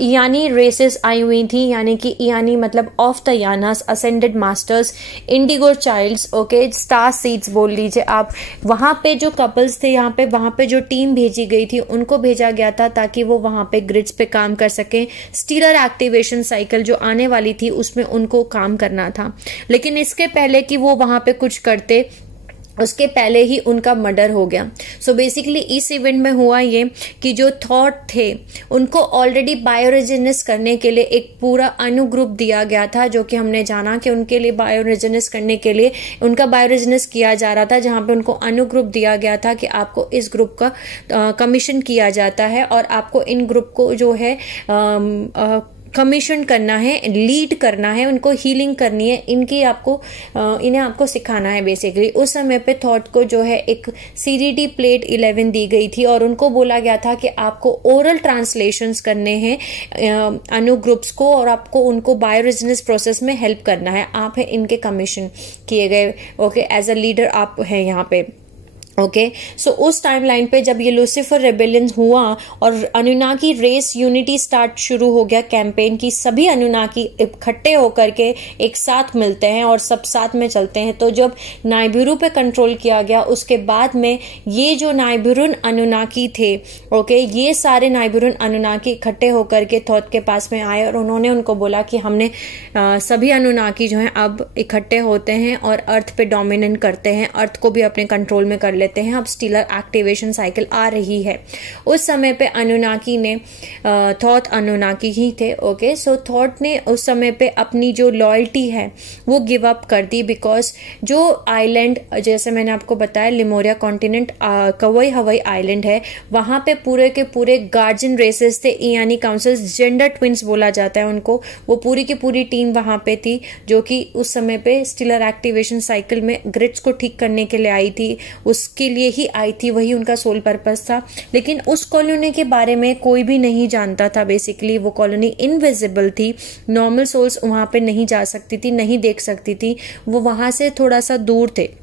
इयानी रेसेस आई हुई थी, यानी कि इयानी मतलब of the Yanas, ascended masters, indigo childs, okay, star seeds बोल लीजिए आप। वहां पे जो कपल्स थे, यहाँ पे वहां पे जो टीम भेजी गई थी, उनको भेजा गया था ताकि वो वहां पे ग्रिड्स पे काम कर सके। स्टीलर एक्टिवेशन साइकिल जो आने वाली थी उसमें उनको काम करना था, लेकिन इसके पहले कि वो वहां पे कुछ करते, उसके पहले ही उनका मर्डर हो गया। सो बेसिकली इस इवेंट में हुआ ये कि जो थॉट थे उनको ऑलरेडी बायोरेजिनस करने के लिए एक पूरा अनुग्रुप दिया गया था, जो कि हमने जाना कि उनके लिए बायोरेजिनस करने के लिए उनका बायोरेजिनस किया जा रहा था, जहां पे उनको अनुग्रुप दिया गया था कि आपको इस ग्रुप का कमीशन किया जाता है और आपको इन ग्रुप को जो है कमीशन करना है, लीड करना है, उनको हीलिंग करनी है, इन्हें आपको सिखाना है बेसिकली। उस समय पे थॉट को जो है एक CDT प्लेट 11 दी गई थी और उनको बोला गया था कि आपको ओरल ट्रांसलेशंस करने हैं अनुग्रुप्स को, और आपको उनको बायोरेजिनस प्रोसेस में हेल्प करना है। आप है इनके कमीशन किए गए। ओके, एज अ लीडर आप हैं यहाँ पे। ओके, सो उस टाइमलाइन पे जब ये लूसीफर रेबेलियन हुआ और अनुनाकी रेस यूनिटी स्टार्ट शुरू हो गया कैंपेन की, सभी अनुनाकी इकट्ठे होकर के एक साथ मिलते हैं और सब साथ में चलते हैं। तो जब नाइबिरू पे कंट्रोल किया गया, उसके बाद में ये जो नाइबिरुन अनुनाकी थे, ओके, ये सारे नाइबिरुन अनुनाकी इकट्ठे होकर के थॉट के पास में आए और उन्होंने उनको बोला कि हमने सभी अनुनाकी जो हैं अब इकट्ठे होते हैं और अर्थ पे डोमिनेट करते हैं, अर्थ को भी अपने कंट्रोल में कर लेते हैं। अब स्टीलर एक्टिवेशन साइकिल आ रही है। उस समय पे अनुनाकी ने, थॉट अनुनाकी ही थे। ओके, सो थॉट ने उस समय पे अपनी जो लॉयल्टी है वो गिव अप कर दी, बिकॉज जो आइलैंड, जैसे मैंने आपको बताया लिमोरिया कॉन्टिनेंट कवई हवाई आइलैंड है, वहां पे पूरे के पूरे गार्जियन रेसेस थे, इयानी काउंसिल्स, जेंडर ट्विंस बोला जाता है उनको। वो पूरी की पूरी टीम वहां पे थी, जो कि उस समय पे स्टीलर एक्टिवेशन साइकिल में ग्रिड्स को ठीक करने के लिए आई थी, उसके लिए ही आई थी, वही उनका सोल पर्पस था। लेकिन उस कॉलोनी के बारे में कोई भी नहीं जानता था। बेसिकली वो कॉलोनी इनविजिबल थी, नॉर्मल सोल्स वहां पे नहीं जा सकती थी, नहीं देख सकती थी, वो वहां से थोड़ा सा दूर थे।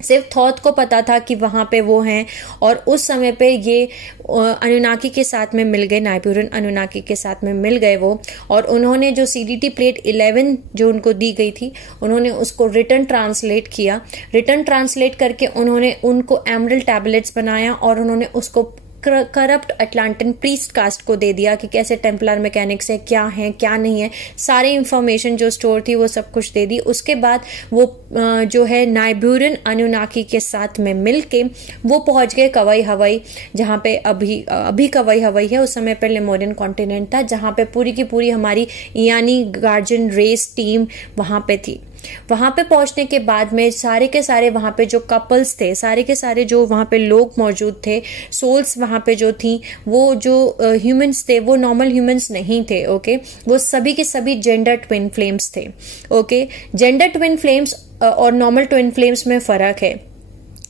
सिर्फ थॉट को पता था कि वहां पे वो हैं, और उस समय पे ये अनुनाकी के साथ में मिल गए, नाइबिरुन अनुनाकी के साथ में मिल गए वो, और उन्होंने जो CDT प्लेट 11 जो उनको दी गई थी, उन्होंने उसको रिटर्न ट्रांसलेट किया। रिटर्न ट्रांसलेट करके उन्होंने उनको एमरल्ड टैबलेट्स बनाया और उन्होंने उसको करप्ट अटलांटिन प्रीस्ट कास्ट को दे दिया कि कैसे टेम्पलर मैकेनिक्स है, क्या नहीं है, सारी इंफॉर्मेशन जो स्टोर थी वो सब कुछ दे दी। उसके बाद वो जो है नाइबूरियन अनुनाकी के साथ में मिलके वो पहुंच गए कवाई हवाई, जहाँ पे अभी कवाई हवाई है, उस समय पे लेमोरियन कॉन्टिनेंट था, जहाँ पे पूरी की पूरी हमारी यानी गार्जियन रेस टीम वहाँ पे थी। वहां पे पहुंचने के बाद में सारे के सारे वहां पे जो कपल्स थे, सारे के सारे जो वहां पे लोग मौजूद थे, सोल्स वहां पे जो थी, वो जो ह्यूमंस थे वो नॉर्मल ह्यूमंस नहीं थे। ओके, वो सभी के सभी जेंडर ट्विन फ्लेम्स थे। ओके, जेंडर ट्विन फ्लेम्स और नॉर्मल ट्विन फ्लेम्स में फर्क है।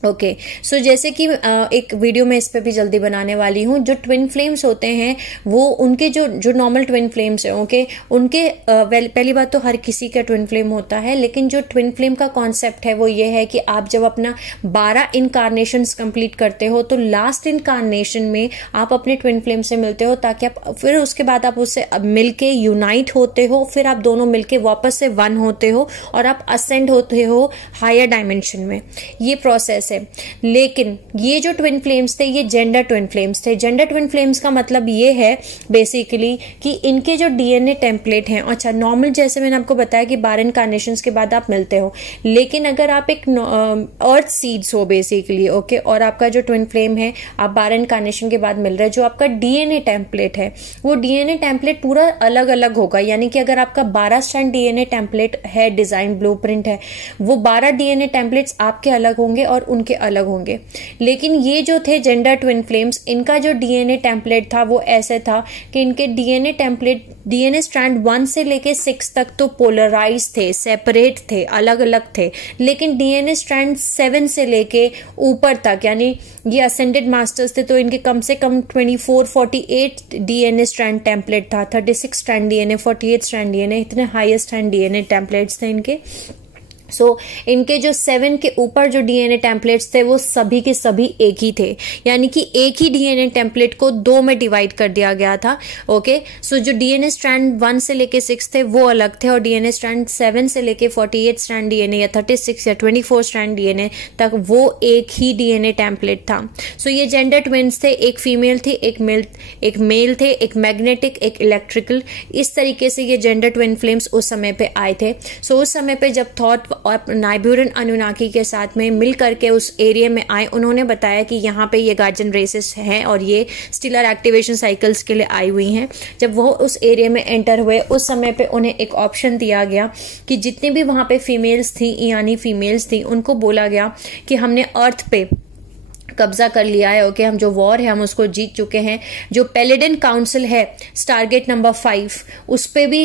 ओके, सो जैसे कि एक वीडियो में इस पे भी जल्दी बनाने वाली हूँ। जो ट्विन फ्लेम्स होते हैं वो उनके जो नॉर्मल ट्विन फ्लेम्स हैं, ओके, उनके पहली बात तो हर किसी का ट्विन फ्लेम होता है, लेकिन जो ट्विन फ्लेम का कॉन्सेप्ट है वो ये है कि आप जब अपना 12 इनकारनेशंस कंप्लीट करते हो तो लास्ट इनकारनेशन में आप अपने ट्विन फ्लेम से मिलते हो, ताकि आप फिर उसके बाद आप उससे मिलके यूनाइट होते हो, फिर आप दोनों मिलके वापस से वन होते हो और आप असेंड होते हो हायर डायमेंशन में। ये प्रोसेस है। लेकिन ये जो ट्विन फ्लेम्स थे ये जेंडर ट्विन फ्लेम्स थे। जेंडर ट्विन फ्लेम्स का मतलब ये है बेसिकली कि इनके जो डीएनए टेम्पलेट हैं, अच्छा नॉर्मल जैसे मैंने आपको बताया कि 12 इनकारनेशंस के बाद आप मिलते हो, लेकिन अगर आप एक अर्थ सीड्स हो बेसिकली, ओके, और आपका जो ट्विन फ्लेम है आप 12 इनकारनेशन के बाद मिल रहे हैं, जो आपका डीएनए टेम्पलेट है वो डीएनए टेम्पलेट पूरा अलग अलग होगा। यानी कि अगर आपका 12 स्ट्रैंड डीएनए टेम्पलेट है, डिजाइन ब्लूप्रिंट है, वो 12 डीएनए टेम्पलेट्स आपके अलग होंगे और उनके अलग होंगे। लेकिन ये जो थे जेंडर ट्विन फ्लेम्स, इनका जो डीएनए टेम्पलेट था वो ऐसे था कि इनके डीएनए टेम्पलेट डीएनए स्ट्रैंड 1 से लेके 6 तक तो पोलराइज थे, सेपरेट थे, अलग अलग थे, लेकिन डीएनए स्ट्रैंड 7 से लेके ऊपर तक, यानी ये असेंडेड मास्टर्स थे, तो इनके कम से कम 48 डीएनए स्ट्रैंड टेम्पलेट था, 36 स्ट्रैंड डीएनए, 48 स्ट्रैंड डीएनए, इतने हाईएस्ट स्ट्रैंड डीएनए टेम्पलेट्स थे इनके। सो इनके जो 7 के ऊपर जो डीएनए टेम्पलेट्स थे वो सभी के सभी एक ही थे, यानी कि एक ही डीएनए टेम्पलेट को 2 में डिवाइड कर दिया गया था। ओके, सो जो डीएनए स्ट्रैंड 1 से लेके 6 थे वो अलग थे, और डीएनए स्ट्रैंड 7 से लेके 48 स्ट्रैंड डीएनए या 36 या 24 स्ट्रैंड डीएनए तक वो एक ही डीएनए टेम्पलेट था। सो ये जेंडर ट्विन्स थे, एक फीमेल थी, एक मेल थे, एक मैग्नेटिक, एक इलेक्ट्रिकल। इस तरीके से ये जेंडर ट्विन फ्लेम्स उस समय पे आए थे। सो उस समय पे जब थॉट और नाइबूरियन अनुनाकी के साथ में मिल करके उस एरिया में आए, उन्होंने बताया कि यहाँ पे ये गार्जियन रेसेस हैं और ये स्टिलर एक्टिवेशन साइकिल्स के लिए आई हुई हैं। जब वो उस एरिया में एंटर हुए उस समय पे उन्हें एक ऑप्शन दिया गया कि जितने भी वहाँ पे फीमेल्स थी, यानी फीमेल्स थी, उनको बोला गया कि हमने अर्थ पे कब्जा कर लिया है। ओके, हम जो वॉर है हम उसको जीत चुके हैं। जो पेलेडिन काउंसिल है, टारगेट नंबर 5, उस पे भी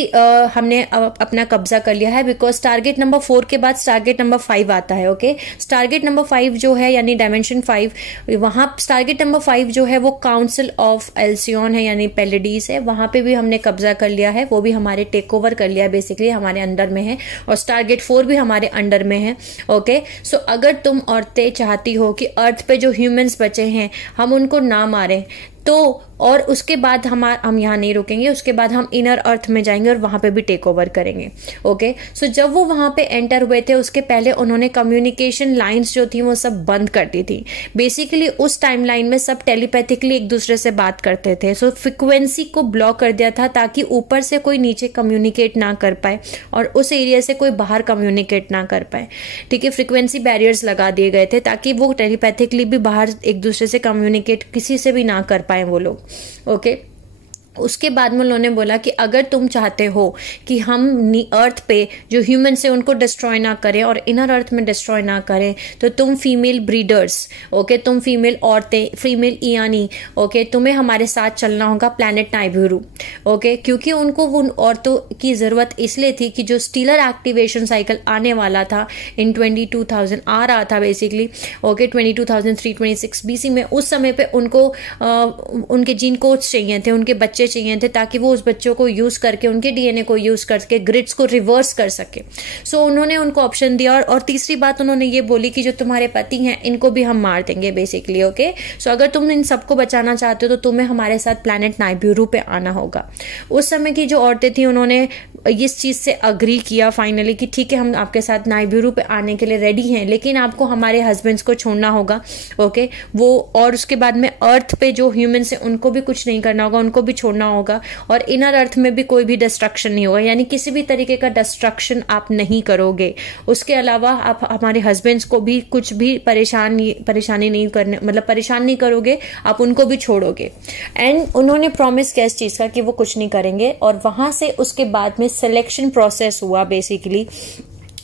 हमने अपना कब्जा कर लिया है, बिकॉज टारगेट नंबर 4 के बाद टारगेट नंबर 5 आता है। ओके, टारगेट नंबर 5 जो है यानी डायमेंशन 5, वहां टारगेट नंबर 5 जो है वो काउंसिल ऑफ एल्सियन है, यानी पेलेडीज है, वहां पे भी हमने कब्जा कर लिया है, वो भी हमारे टेक ओवर कर लिया है, बेसिकली हमारे अंडर में है, और टारगेट 4 भी हमारे अंडर में है। ओके, सो अगर तुम औरतें चाहती हो कि अर्थ पे जो ह्यूमंस बचे हैं हम उनको ना मारें, तो और उसके बाद हम यहाँ नहीं रुकेंगे, उसके बाद हम इनर अर्थ में जाएंगे और वहां पे भी टेक ओवर करेंगे। ओके, सो जब वो वहां पे एंटर हुए थे उसके पहले उन्होंने कम्युनिकेशन लाइंस जो थी वो सब बंद कर दी थी। बेसिकली उस टाइमलाइन में सब टेलीपैथिकली एक दूसरे से बात करते थे, सो फ्रिक्वेंसी को ब्लॉक कर दिया था ताकि ऊपर से कोई नीचे कम्युनिकेट ना कर पाए और उस एरिया से कोई बाहर कम्युनिकेट ना कर पाए। ठीक है, फ्रिक्वेंसी बैरियर्स लगा दिए गए थे ताकि वो टेलीपैथिकली भी बाहर एक दूसरे से कम्युनिकेट किसी से भी ना कर पाए वो लोग। ओके, उसके बाद में उन्होंने बोला कि अगर तुम चाहते हो कि हम अर्थ पे जो ह्यूमन से उनको डिस्ट्रॉय ना करें और इनर अर्थ में डिस्ट्रॉय ना करें, तो तुम फीमेल ब्रीडर्स, ओके, तुम फीमेल औरतें, फीमेल इयानी, ओके, तुम्हें हमारे साथ चलना होगा प्लैनेट नाइबूरू। ओके, क्योंकि उनको उन औरतों की जरूरत इसलिए थी कि जो स्टीलर एक्टिवेशन साइकिल आने वाला था इन 22,000 आ रहा था बेसिकली, ओके, 22,326 BC में, उस समय पे उनको उनके जीन कोड्स चाहिए थे, उनके बच्चे चाहिए थे ताकि वो उस बच्चों को यूज करके, उनके डीएनए को यूज करके ग्रिड्स को रिवर्स कर सके। सो उन्होंने उनको ऑप्शन दिया। और तीसरी बात उन्होंने ये बोली कि जो तुम्हारे पति हैं इनको भी हम मार देंगे बेसिकली। ओके, सो अगर तुम इन सबको बचाना चाहते हो तो तुम्हें हमारे साथ प्लैनेट नाइबिरू पे आना होगा। उस समय की जो औरतें थी उन्होंने इस चीज से अग्री किया फाइनली कि ठीक है, हम आपके साथ नाइबिरू पे आने के लिए रेडी हैं, लेकिन आपको हमारे हस्बैंड्स को छोड़ना होगा। ओके, वो और उसके बाद में अर्थ पे जो ह्यूमंस हैं उनको भी कुछ नहीं करना होगा, उनको भी छोड़ना होगा। और इनर अर्थ में भी कोई भी डिस्ट्रक्शन नहीं होगा, यानी किसी भी तरीके का डिस्ट्रक्शन आप नहीं करोगे। उसके अलावा आप हमारे हस्बैंड्स को भी कुछ भी परेशानी नहीं करने, मतलब परेशान नहीं करोगे, आप उनको भी छोड़ोगे। एंड उन्होंने प्रॉमिस किया इस चीज का कि वो कुछ नहीं करेंगे। और वहां से उसके बाद में सिलेक्शन प्रोसेस हुआ बेसिकली,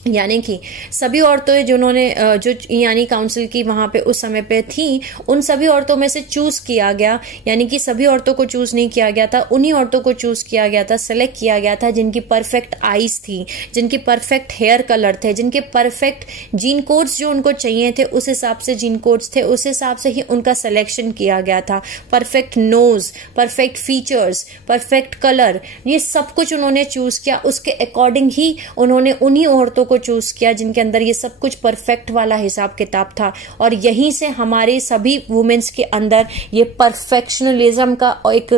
यानी कि सभी औरतें जिन्होंने जो यानी काउंसिल की वहां पे उस समय पे थी, उन सभी औरतों में से चूज किया गया, यानी कि सभी औरतों को चूज नहीं किया गया था, उन्हीं औरतों को चूज किया गया था, सेलेक्ट किया गया था जिनकी परफेक्ट आईज थी, जिनकी परफेक्ट हेयर कलर थे, जिनके परफेक्ट जीन कोड्स जो उनको चाहिए थे उस हिसाब से जीन कोड्स थे, उस हिसाब से ही उनका सिलेक्शन किया गया था। Perfect nose, perfect features, perfect colour, ये सब कुछ उन्होंने चूज किया। उसके अकॉर्डिंग ही उन्होंने उन्हीं औरतों को चूज किया जिनके अंदर ये सब कुछ परफेक्ट वाला हिसाब किताब था। और यहीं से हमारे सभी वुमेन्स के अंदर ये परफेक्शनलिज्म का एक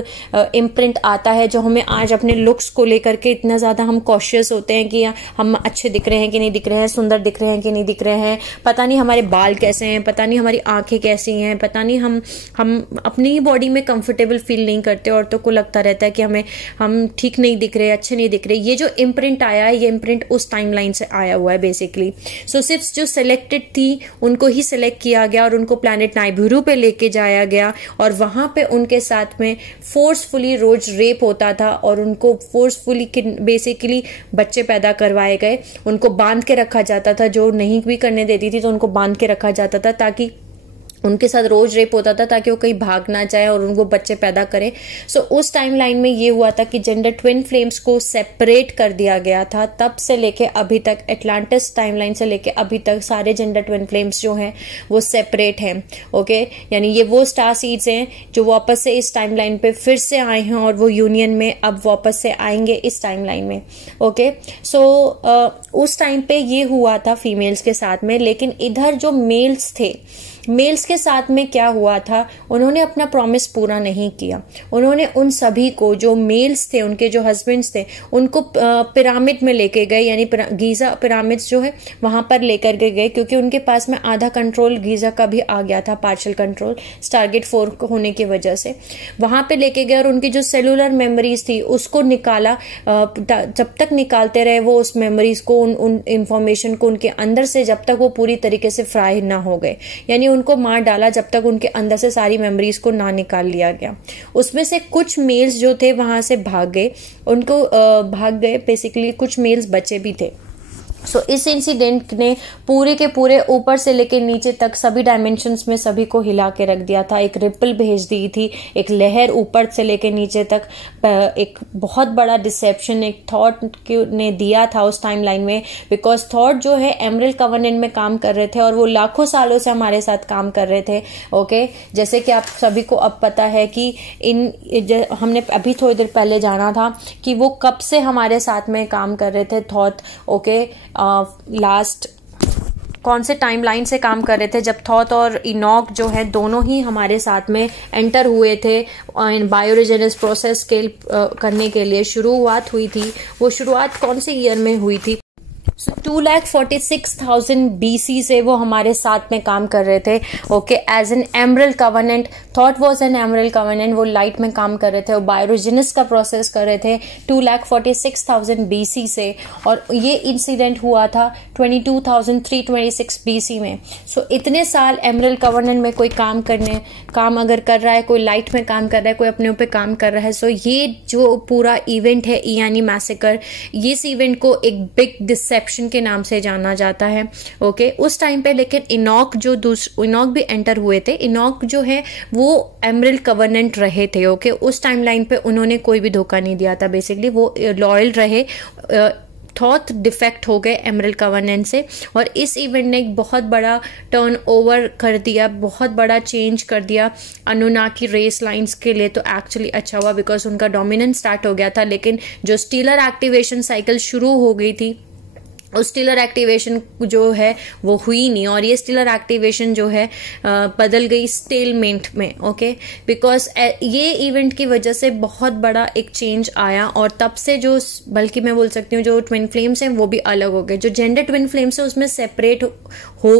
इम्प्रिंट आता है, जो हमें आज अपने लुक्स को लेकर के इतना ज्यादा हम कॉशियस होते हैं कि हम अच्छे दिख रहे हैं कि नहीं दिख रहे हैं, सुंदर दिख रहे हैं कि नहीं दिख रहे हैं, पता नहीं हमारे बाल कैसे हैं, पता नहीं हमारी आंखें कैसी हैं, पता नहीं हम अपनी ही बॉडी में कंफर्टेबल फील नहीं करते। औरतों को लगता रहता है कि हम ठीक नहीं दिख रहे, अच्छे नहीं दिख रहे। ये जो इम्प्रिंट आया है, ये इम्प्रिंट उस टाइमलाइन से आया हुआ है बेसिकली। सो सिर्फ जो सिलेक्टेड थी उनको ही सिलेक्ट किया गया और उनको प्लैनेट नाइबिरू पे लेके जाया गया। और वहां पे उनके साथ में फोर्सफुली रोज रेप होता था और उनको फोर्सफुली बेसिकली बच्चे पैदा करवाए गए। उनको बांध के रखा जाता था, जो नहीं भी करने देती थी तो उनको बांध के रखा जाता था, ताकि उनके साथ रोज रेप होता था ताकि वो कहीं भाग ना जाए और उनको बच्चे पैदा करें। सो उस टाइमलाइन में ये हुआ था कि जेंडर ट्विन फ्लेम्स को सेपरेट कर दिया गया था। तब से लेके अभी तक, एटलांटिस टाइमलाइन से लेके अभी तक सारे जेंडर ट्विन फ्लेम्स जो हैं वो सेपरेट हैं। ओके, यानी ये वो स्टार सीड्स हैं जो वापस से इस टाइमलाइन पे फिर से आए हैं और वो यूनियन में अब वापस से आएंगे इस टाइमलाइन में। ओके, सो उस टाइम पे ये हुआ था फीमेल्स के साथ में। लेकिन इधर जो मेल्स थे, मेल्स के साथ में क्या हुआ था, उन्होंने अपना प्रॉमिस पूरा नहीं किया। उन्होंने उन सभी को, जो मेल्स थे, उनके जो हस्बैंड्स थे, उनको पिरामिड में लेके गए, यानी गीजा पिरामिड्स जो है वहां पर लेकर के गए, क्योंकि उनके पास में आधा कंट्रोल गीजा का भी आ गया था, पार्शियल कंट्रोल स्टारगेट 4 होने की वजह से। वहां पे लेके गए और उनकी जो सेलुलर मेमोरीज थी उसको निकाला। जब तक निकालते रहे वो उस मेमोरीज को, उन इंफॉर्मेशन को उनके अंदर से, जब तक वो पूरी तरीके से फ्राई ना हो गए, यानी उनको मार डाला जब तक उनके अंदर से सारी मेमोरीज को ना निकाल लिया गया। उसमें से कुछ मेल्स जो थे वहां से भाग गए, उनको भाग गए बेसिकली, कुछ मेल्स बचे भी थे। सो इस इंसिडेंट ने पूरे के पूरे ऊपर से लेकर नीचे तक सभी डायमेंशंस में सभी को हिला के रख दिया था। एक रिपल भेज दी थी, एक लहर ऊपर से लेकर नीचे तक, एक बहुत बड़ा डिसेप्शन एक थॉट ने दिया था उस टाइमलाइन में। बिकॉज थॉट जो है एमरल्ड कवनेंट में काम कर रहे थे और वो लाखों सालों से हमारे साथ काम कर रहे थे। ओके, जैसे कि आप सभी को अब पता है कि हमने अभी थोड़ी देर पहले जाना था कि वो कब से हमारे साथ में काम कर रहे थे थॉट। ओके, लास्ट कौन से टाइमलाइन से काम कर रहे थे, जब थॉट और इनॉक जो है दोनों ही हमारे साथ में एंटर हुए थे बायोरिजेनेस प्रोसेस के करने के लिए शुरुआत हुई थी। वो शुरुआत कौन से ईयर में हुई थी? 2,46,000 BC से वो हमारे साथ में काम कर रहे थे। Okay, as an emerald covenant, thought was an emerald covenant. वो लाइट में काम कर रहे थे, वो बायोरिजेनेस का प्रोसेस कर रहे थे 2,46,000 BC से। और ये इंसिडेंट हुआ था 22,326 BC में। सो इतने साल एमरल्ड कवनेंट में कोई काम अगर कर रहा है, कोई लाइट में काम कर रहा है, कोई अपने ऊपर काम कर रहा है। सो ये जो पूरा इवेंट है इयानी मैसेकर, इस इवेंट को एक बिग डिसेप्शन के नाम से जाना जाता है। ओके, उस टाइम पे लेकिन इनॉक भी एंटर हुए थे। इनॉक जो है वो एमरल्ड कवनेंट रहे थे। ओके, उस टाइमलाइन पे उन्होंने कोई भी धोखा नहीं दिया था। बेसिकली वो लॉयल रहे थॉट डिफेक्ट हो गए एमरल्ड कवेनेंट से, और इस इवेंट ने एक बहुत बड़ा टर्न ओवर कर दिया, बहुत बड़ा चेंज कर दिया अनुनाकी रेस लाइंस के लिए। तो एक्चुअली अच्छा हुआ बिकॉज उनका डोमिनेंस स्टार्ट हो गया था, लेकिन जो स्टीलर एक्टिवेशन साइकिल शुरू हो गई थी उस स्टीलर एक्टिवेशन जो है वो हुई नहीं, और ये स्टीलर एक्टिवेशन जो है बदल गई स्टेलमेंट में। ओके, बिकॉज ये इवेंट की वजह से बहुत बड़ा एक चेंज आया, और तब से जो, बल्कि मैं बोल सकती हूँ जो ट्विन फ्लेम्स हैं वो भी अलग हो गए। जो जेंडर ट्विन फ्लेम्स है उसमें सेपरेट हो,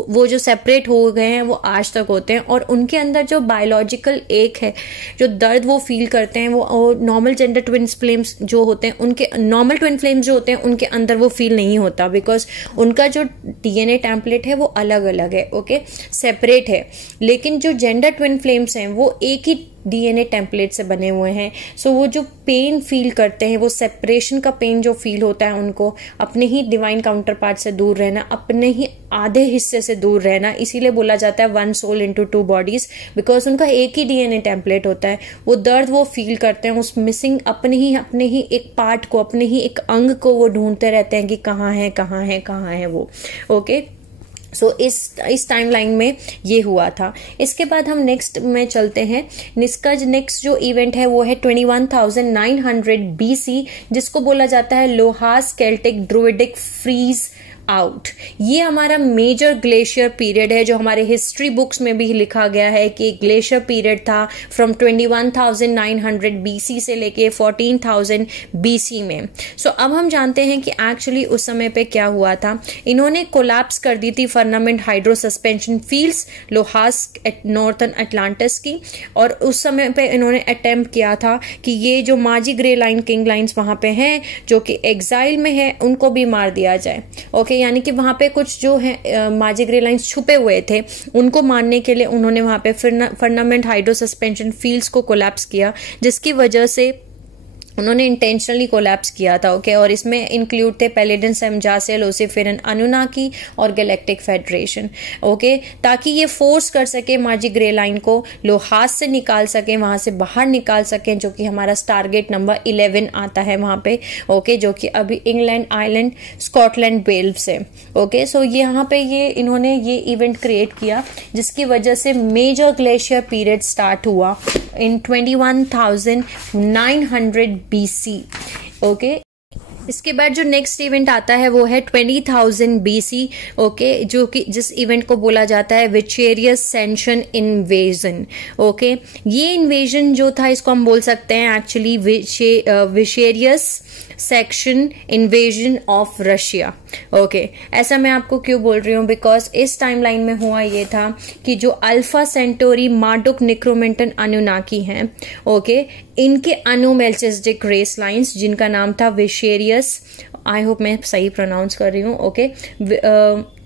वो जो सेपरेट हो गए हैं वो आज तक होते हैं, और उनके अंदर जो बायोलॉजिकल एक है, जो दर्द वो फील करते हैं, वो नॉर्मल जेंडर ट्विन फ्लेम्स जो होते हैं उनके, नॉर्मल ट्विन फ्लेम्स जो होते हैं उनके अंदर वो फील नहीं होता, बिकॉज उनका जो डीएनए टेम्पलेट है वो अलग अलग है। ओके, सेपरेट है। लेकिन जो जेंडर ट्विन फ्लेम्स हैं वो एक ही डीएनए टेम्पलेट से बने हुए हैं। सो वो जो पेन फील करते हैं, वो सेपरेशन का पेन जो फील होता है उनको, अपने ही डिवाइन काउंटर पार्ट से दूर रहना, अपने ही आधे हिस्से से दूर रहना, इसीलिए बोला जाता है one soul into two bodies, because उनका एक ही डीएनए टेम्पलेट होता है। वो दर्द वो फील करते हैं, उस मिसिंग अपने ही एक पार्ट को, अपने ही एक अंग को वो ढूंढते रहते हैं कि कहाँ है वो। ओके, सो इस टाइमलाइन में ये हुआ था। इसके बाद हम नेक्स्ट में चलते हैं। इसका नेक्स्ट जो इवेंट है वो है 21,900 BC, जिसको बोला जाता है लोहास केल्टिक ड्रुइडिक फ्रीज आउट। ये हमारा मेजर ग्लेशियर पीरियड है, जो हमारे हिस्ट्री बुक्स में भी लिखा गया है कि ग्लेशियर पीरियड था फ्रॉम 21,900 BC से लेके 14,000 BC में। सो अब हम जानते हैं कि एक्चुअली उस समय पे क्या हुआ था। इन्होंने कोलैप्स कर दी थी फर्नामेंट हाइड्रो सस्पेंशन फील्ड्स लोहास नॉर्थन अटलांटिस की, और उस समय पे इन्होंने अटेम्प्ट किया था कि ये जो माजी ग्रे लाइन किंग लाइन्स वहां पे हैं जो कि एग्जाइल में है, उनको भी मार दिया जाए। ओके, यानी कि वहां पे कुछ जो है माजी ग्रे लाइन्स छुपे हुए थे, उनको मारने के लिए उन्होंने वहां पे फर्नामेंट हाइड्रो सस्पेंशन फील्ड्स को कोलैप्स किया, जिसकी वजह से उन्होंने इंटेंशनली कोलैप्स किया था। ओके, और इसमें इंक्लूड थे पैलेडिन, सेमजासिया, लूसिफेरन, अनुनाकी और गैलेक्टिक फेडरेशन। ओके, ताकि ये फोर्स कर सके माजी ग्रे लाइन को लोहास से निकाल सके, वहां से बाहर निकाल सके, जो कि हमारा स्टारगेट नंबर 11 आता है वहां पे। ओके, जो कि अभी इंग्लैंड, आयरलैंड, स्कॉटलैंड, वेल्स से। ओके, सो यहाँ पे इन्होंने ये इवेंट क्रिएट किया, जिसकी वजह से मेजर ग्लेशियर पीरियड स्टार्ट हुआ इन 21,900 BC। ओके, इसके बाद जो नेक्स्ट इवेंट आता है वो है 20,000 BC। ओके, जो कि जिस इवेंट को बोला जाता है विशेरियस सेंशन इन्वेजन। ओके, ये इन्वेजन जो था इसको हम बोल सकते हैं एक्चुअली विशेरियस section invasion of Russia. Okay, ऐसा मैं आपको क्यों बोल रही हूँ, बिकॉज इस टाइमलाइन में हुआ ये था कि जो अल्फा सेंटोरी मार्डुक निक्रोमेंटन अनुनाकी हैं, ओके, इनके अनुमेल्चिस्टिक रेस लाइंस, जिनका नाम था विशेरियस, आई होप मैं सही प्रोनाउंस कर रही हूँ। ओके,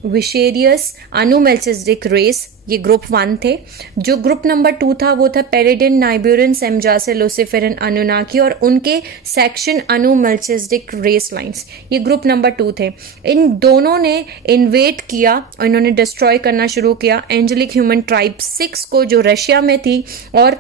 विशेरियस अनुमेल्चिस्टिक रेस, ये ग्रुप 1 थे। जो ग्रुप नंबर 2 था वो था पेरिडिन, नाइब्यूरन, सेमजासे, लूसिफेरन, अनुनाकी और उनके सेक्शन अनुमेल्चिस्टिक रेस लाइंस, ये ग्रुप नंबर 2 थे। इन दोनों ने इन्वेट किया और इन्होंने डिस्ट्रॉय करना शुरू किया एंजेलिक ह्यूमन ट्राइब 6 को, जो रशिया में थी, और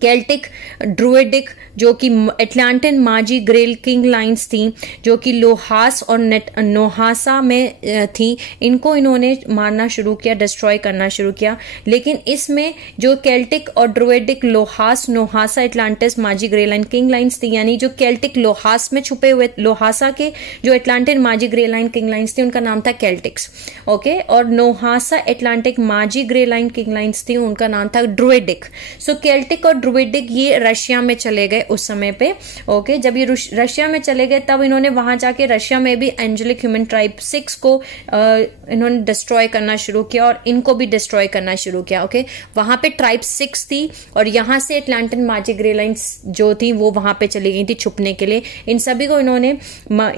केल्टिक ड्रुइडिक जो कि एटलांटिन माजी ग्रेल किंग लाइंस थी, जो कि लोहास और नोहासा में थी। इनको इन्होंने मारना शुरू किया, डिस्ट्रॉय करना शुरू किया। लेकिन इसमें जो केल्टिक और ड्रुइडिक लोहास, नोहासा, एटलांटिस माजी ग्रे लाइन किंग लाइंस थी, यानी जो केल्टिक लोहास में छुपे हुए, लोहासा के जो एटलांटिन माजी ग्रे लाइन किंग लाइंस थी उनका नाम था केल्टिक्स। ओके, और नोहासा एटलांटिक माजी ग्रे लाइन किंग लाइंस थी, उनका नाम था ड्रुइडिक। सो केल्टिक और ड्रुइडिक ये रशिया में चले गए उस समय पे। ओके, जब ये रशिया में चले गए तब इन्होंने वहां जाके रशिया में भी एंजेलिक ह्यूमन ट्राइब 6 को इन्होंने डिस्ट्रॉय करना शुरू किया और इनको भी डिस्ट्रॉय करना शुरू किया। ओके, वहां पे ट्राइब 6 थी और यहां से एटलांटिन माजी ग्रे लाइन्स जो थी वो वहां पे चली गई थी छुपने के लिए। इन सभी को इन्होंने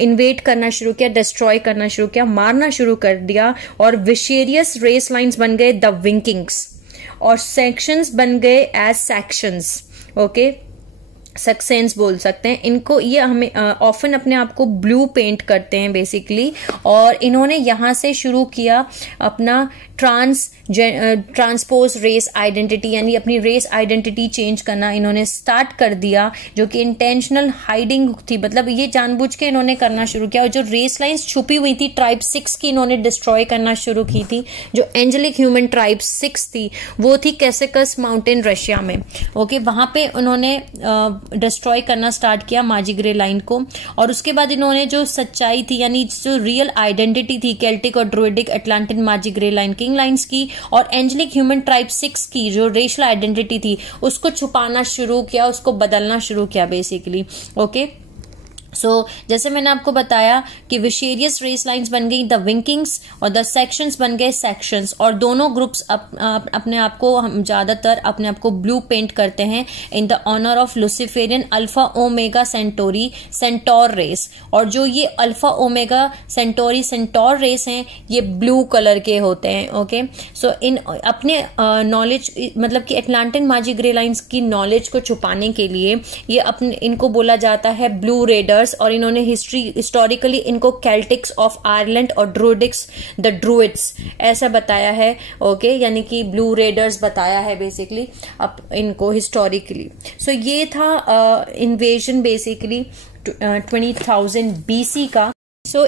इन्वेट करना शुरू किया, डिस्ट्रॉय करना शुरू किया, मारना शुरू कर दिया और विशेरियस रेस लाइन्स बन गए द विंकिंग्स और सेक्शंस बन गए एज सेक्शंस। ओके, सक्सेंस बोल सकते हैं इनको। ये हमें ऑफन अपने आप को ब्लू पेंट करते हैं बेसिकली, और इन्होंने यहां से शुरू किया अपना ट्रांस ट्रांसपोज रेस आइडेंटिटी, यानी अपनी रेस आइडेंटिटी चेंज करना इन्होंने स्टार्ट कर दिया, जो कि इंटेंशनल हाइडिंग थी, मतलब ये जानबूझ के इन्होंने करना शुरू किया। और जो रेस लाइंस छुपी हुई थी ट्राइब 6 की, इन्होंने डिस्ट्रॉय करना शुरू की थी। जो एंजेलिक ह्यूमन ट्राइब 6 थी वो थी कैसेकस माउंटेन रशिया में। ओके, वहां पे उन्होंने डिस्ट्रॉय करना स्टार्ट किया माजी ग्रे लाइन को। और उसके बाद इन्होंने जो सच्चाई थी, यानी जो रियल आइडेंटिटी थी केल्टिक और ड्रुइडिक अटलांटिन माजी ग्रे लाइन किंग लाइन्स की और एंजेलिक ह्यूमन ट्राइब 6 की जो रेशियल आइडेंटिटी थी, उसको छुपाना शुरू किया, उसको बदलना शुरू किया बेसिकली। ओके, जैसे मैंने आपको बताया कि विशेरियस रेस लाइंस बन गई द विंकिंग्स और द सेक्शंस बन गए सेक्शंस, और दोनों ग्रुप्स अपने आप को, हम ज्यादातर अपने आप को ब्लू पेंट करते हैं in the honour of Luciferian alpha omega Centauri centaur race. और जो ये alpha omega Centauri centaur race हैं ये ब्लू कलर के होते हैं। ओके, सो इन अपने नॉलेज, मतलब कि अटलांटिन माजी ग्रे लाइंस की नॉलेज को छुपाने के लिए ये अपने, इनको बोला जाता है ब्लू रेडर। और इन्होंने हिस्टोरिकली इनको कैल्टिक्स ऑफ आयरलैंड और ड्रुइडिक्स द ड्रुइड्स ऐसा बताया है। ओके, यानी कि ब्लू रेडर्स बताया है बेसिकली अब इनको हिस्टोरिकली। सो ये था इन्वेजन बेसिकली 20,000 BC का।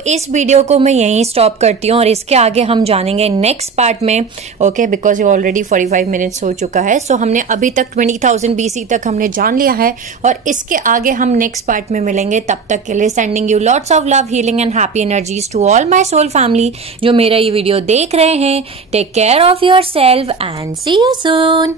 इस वीडियो को मैं यहीं स्टॉप करती हूँ और इसके आगे हम जानेंगे नेक्स्ट पार्ट में। ओके, बिकॉज ये ऑलरेडी 45 मिनट्स हो चुका है। हमने अभी तक 20,000 BC तक हमने जान लिया है और इसके आगे हम नेक्स्ट पार्ट में मिलेंगे। तब तक के लिए sending you lots of love, healing and happy energies to all my soul family जो मेरा ये वीडियो देख रहे हैं। Take care of yourself and see you soon.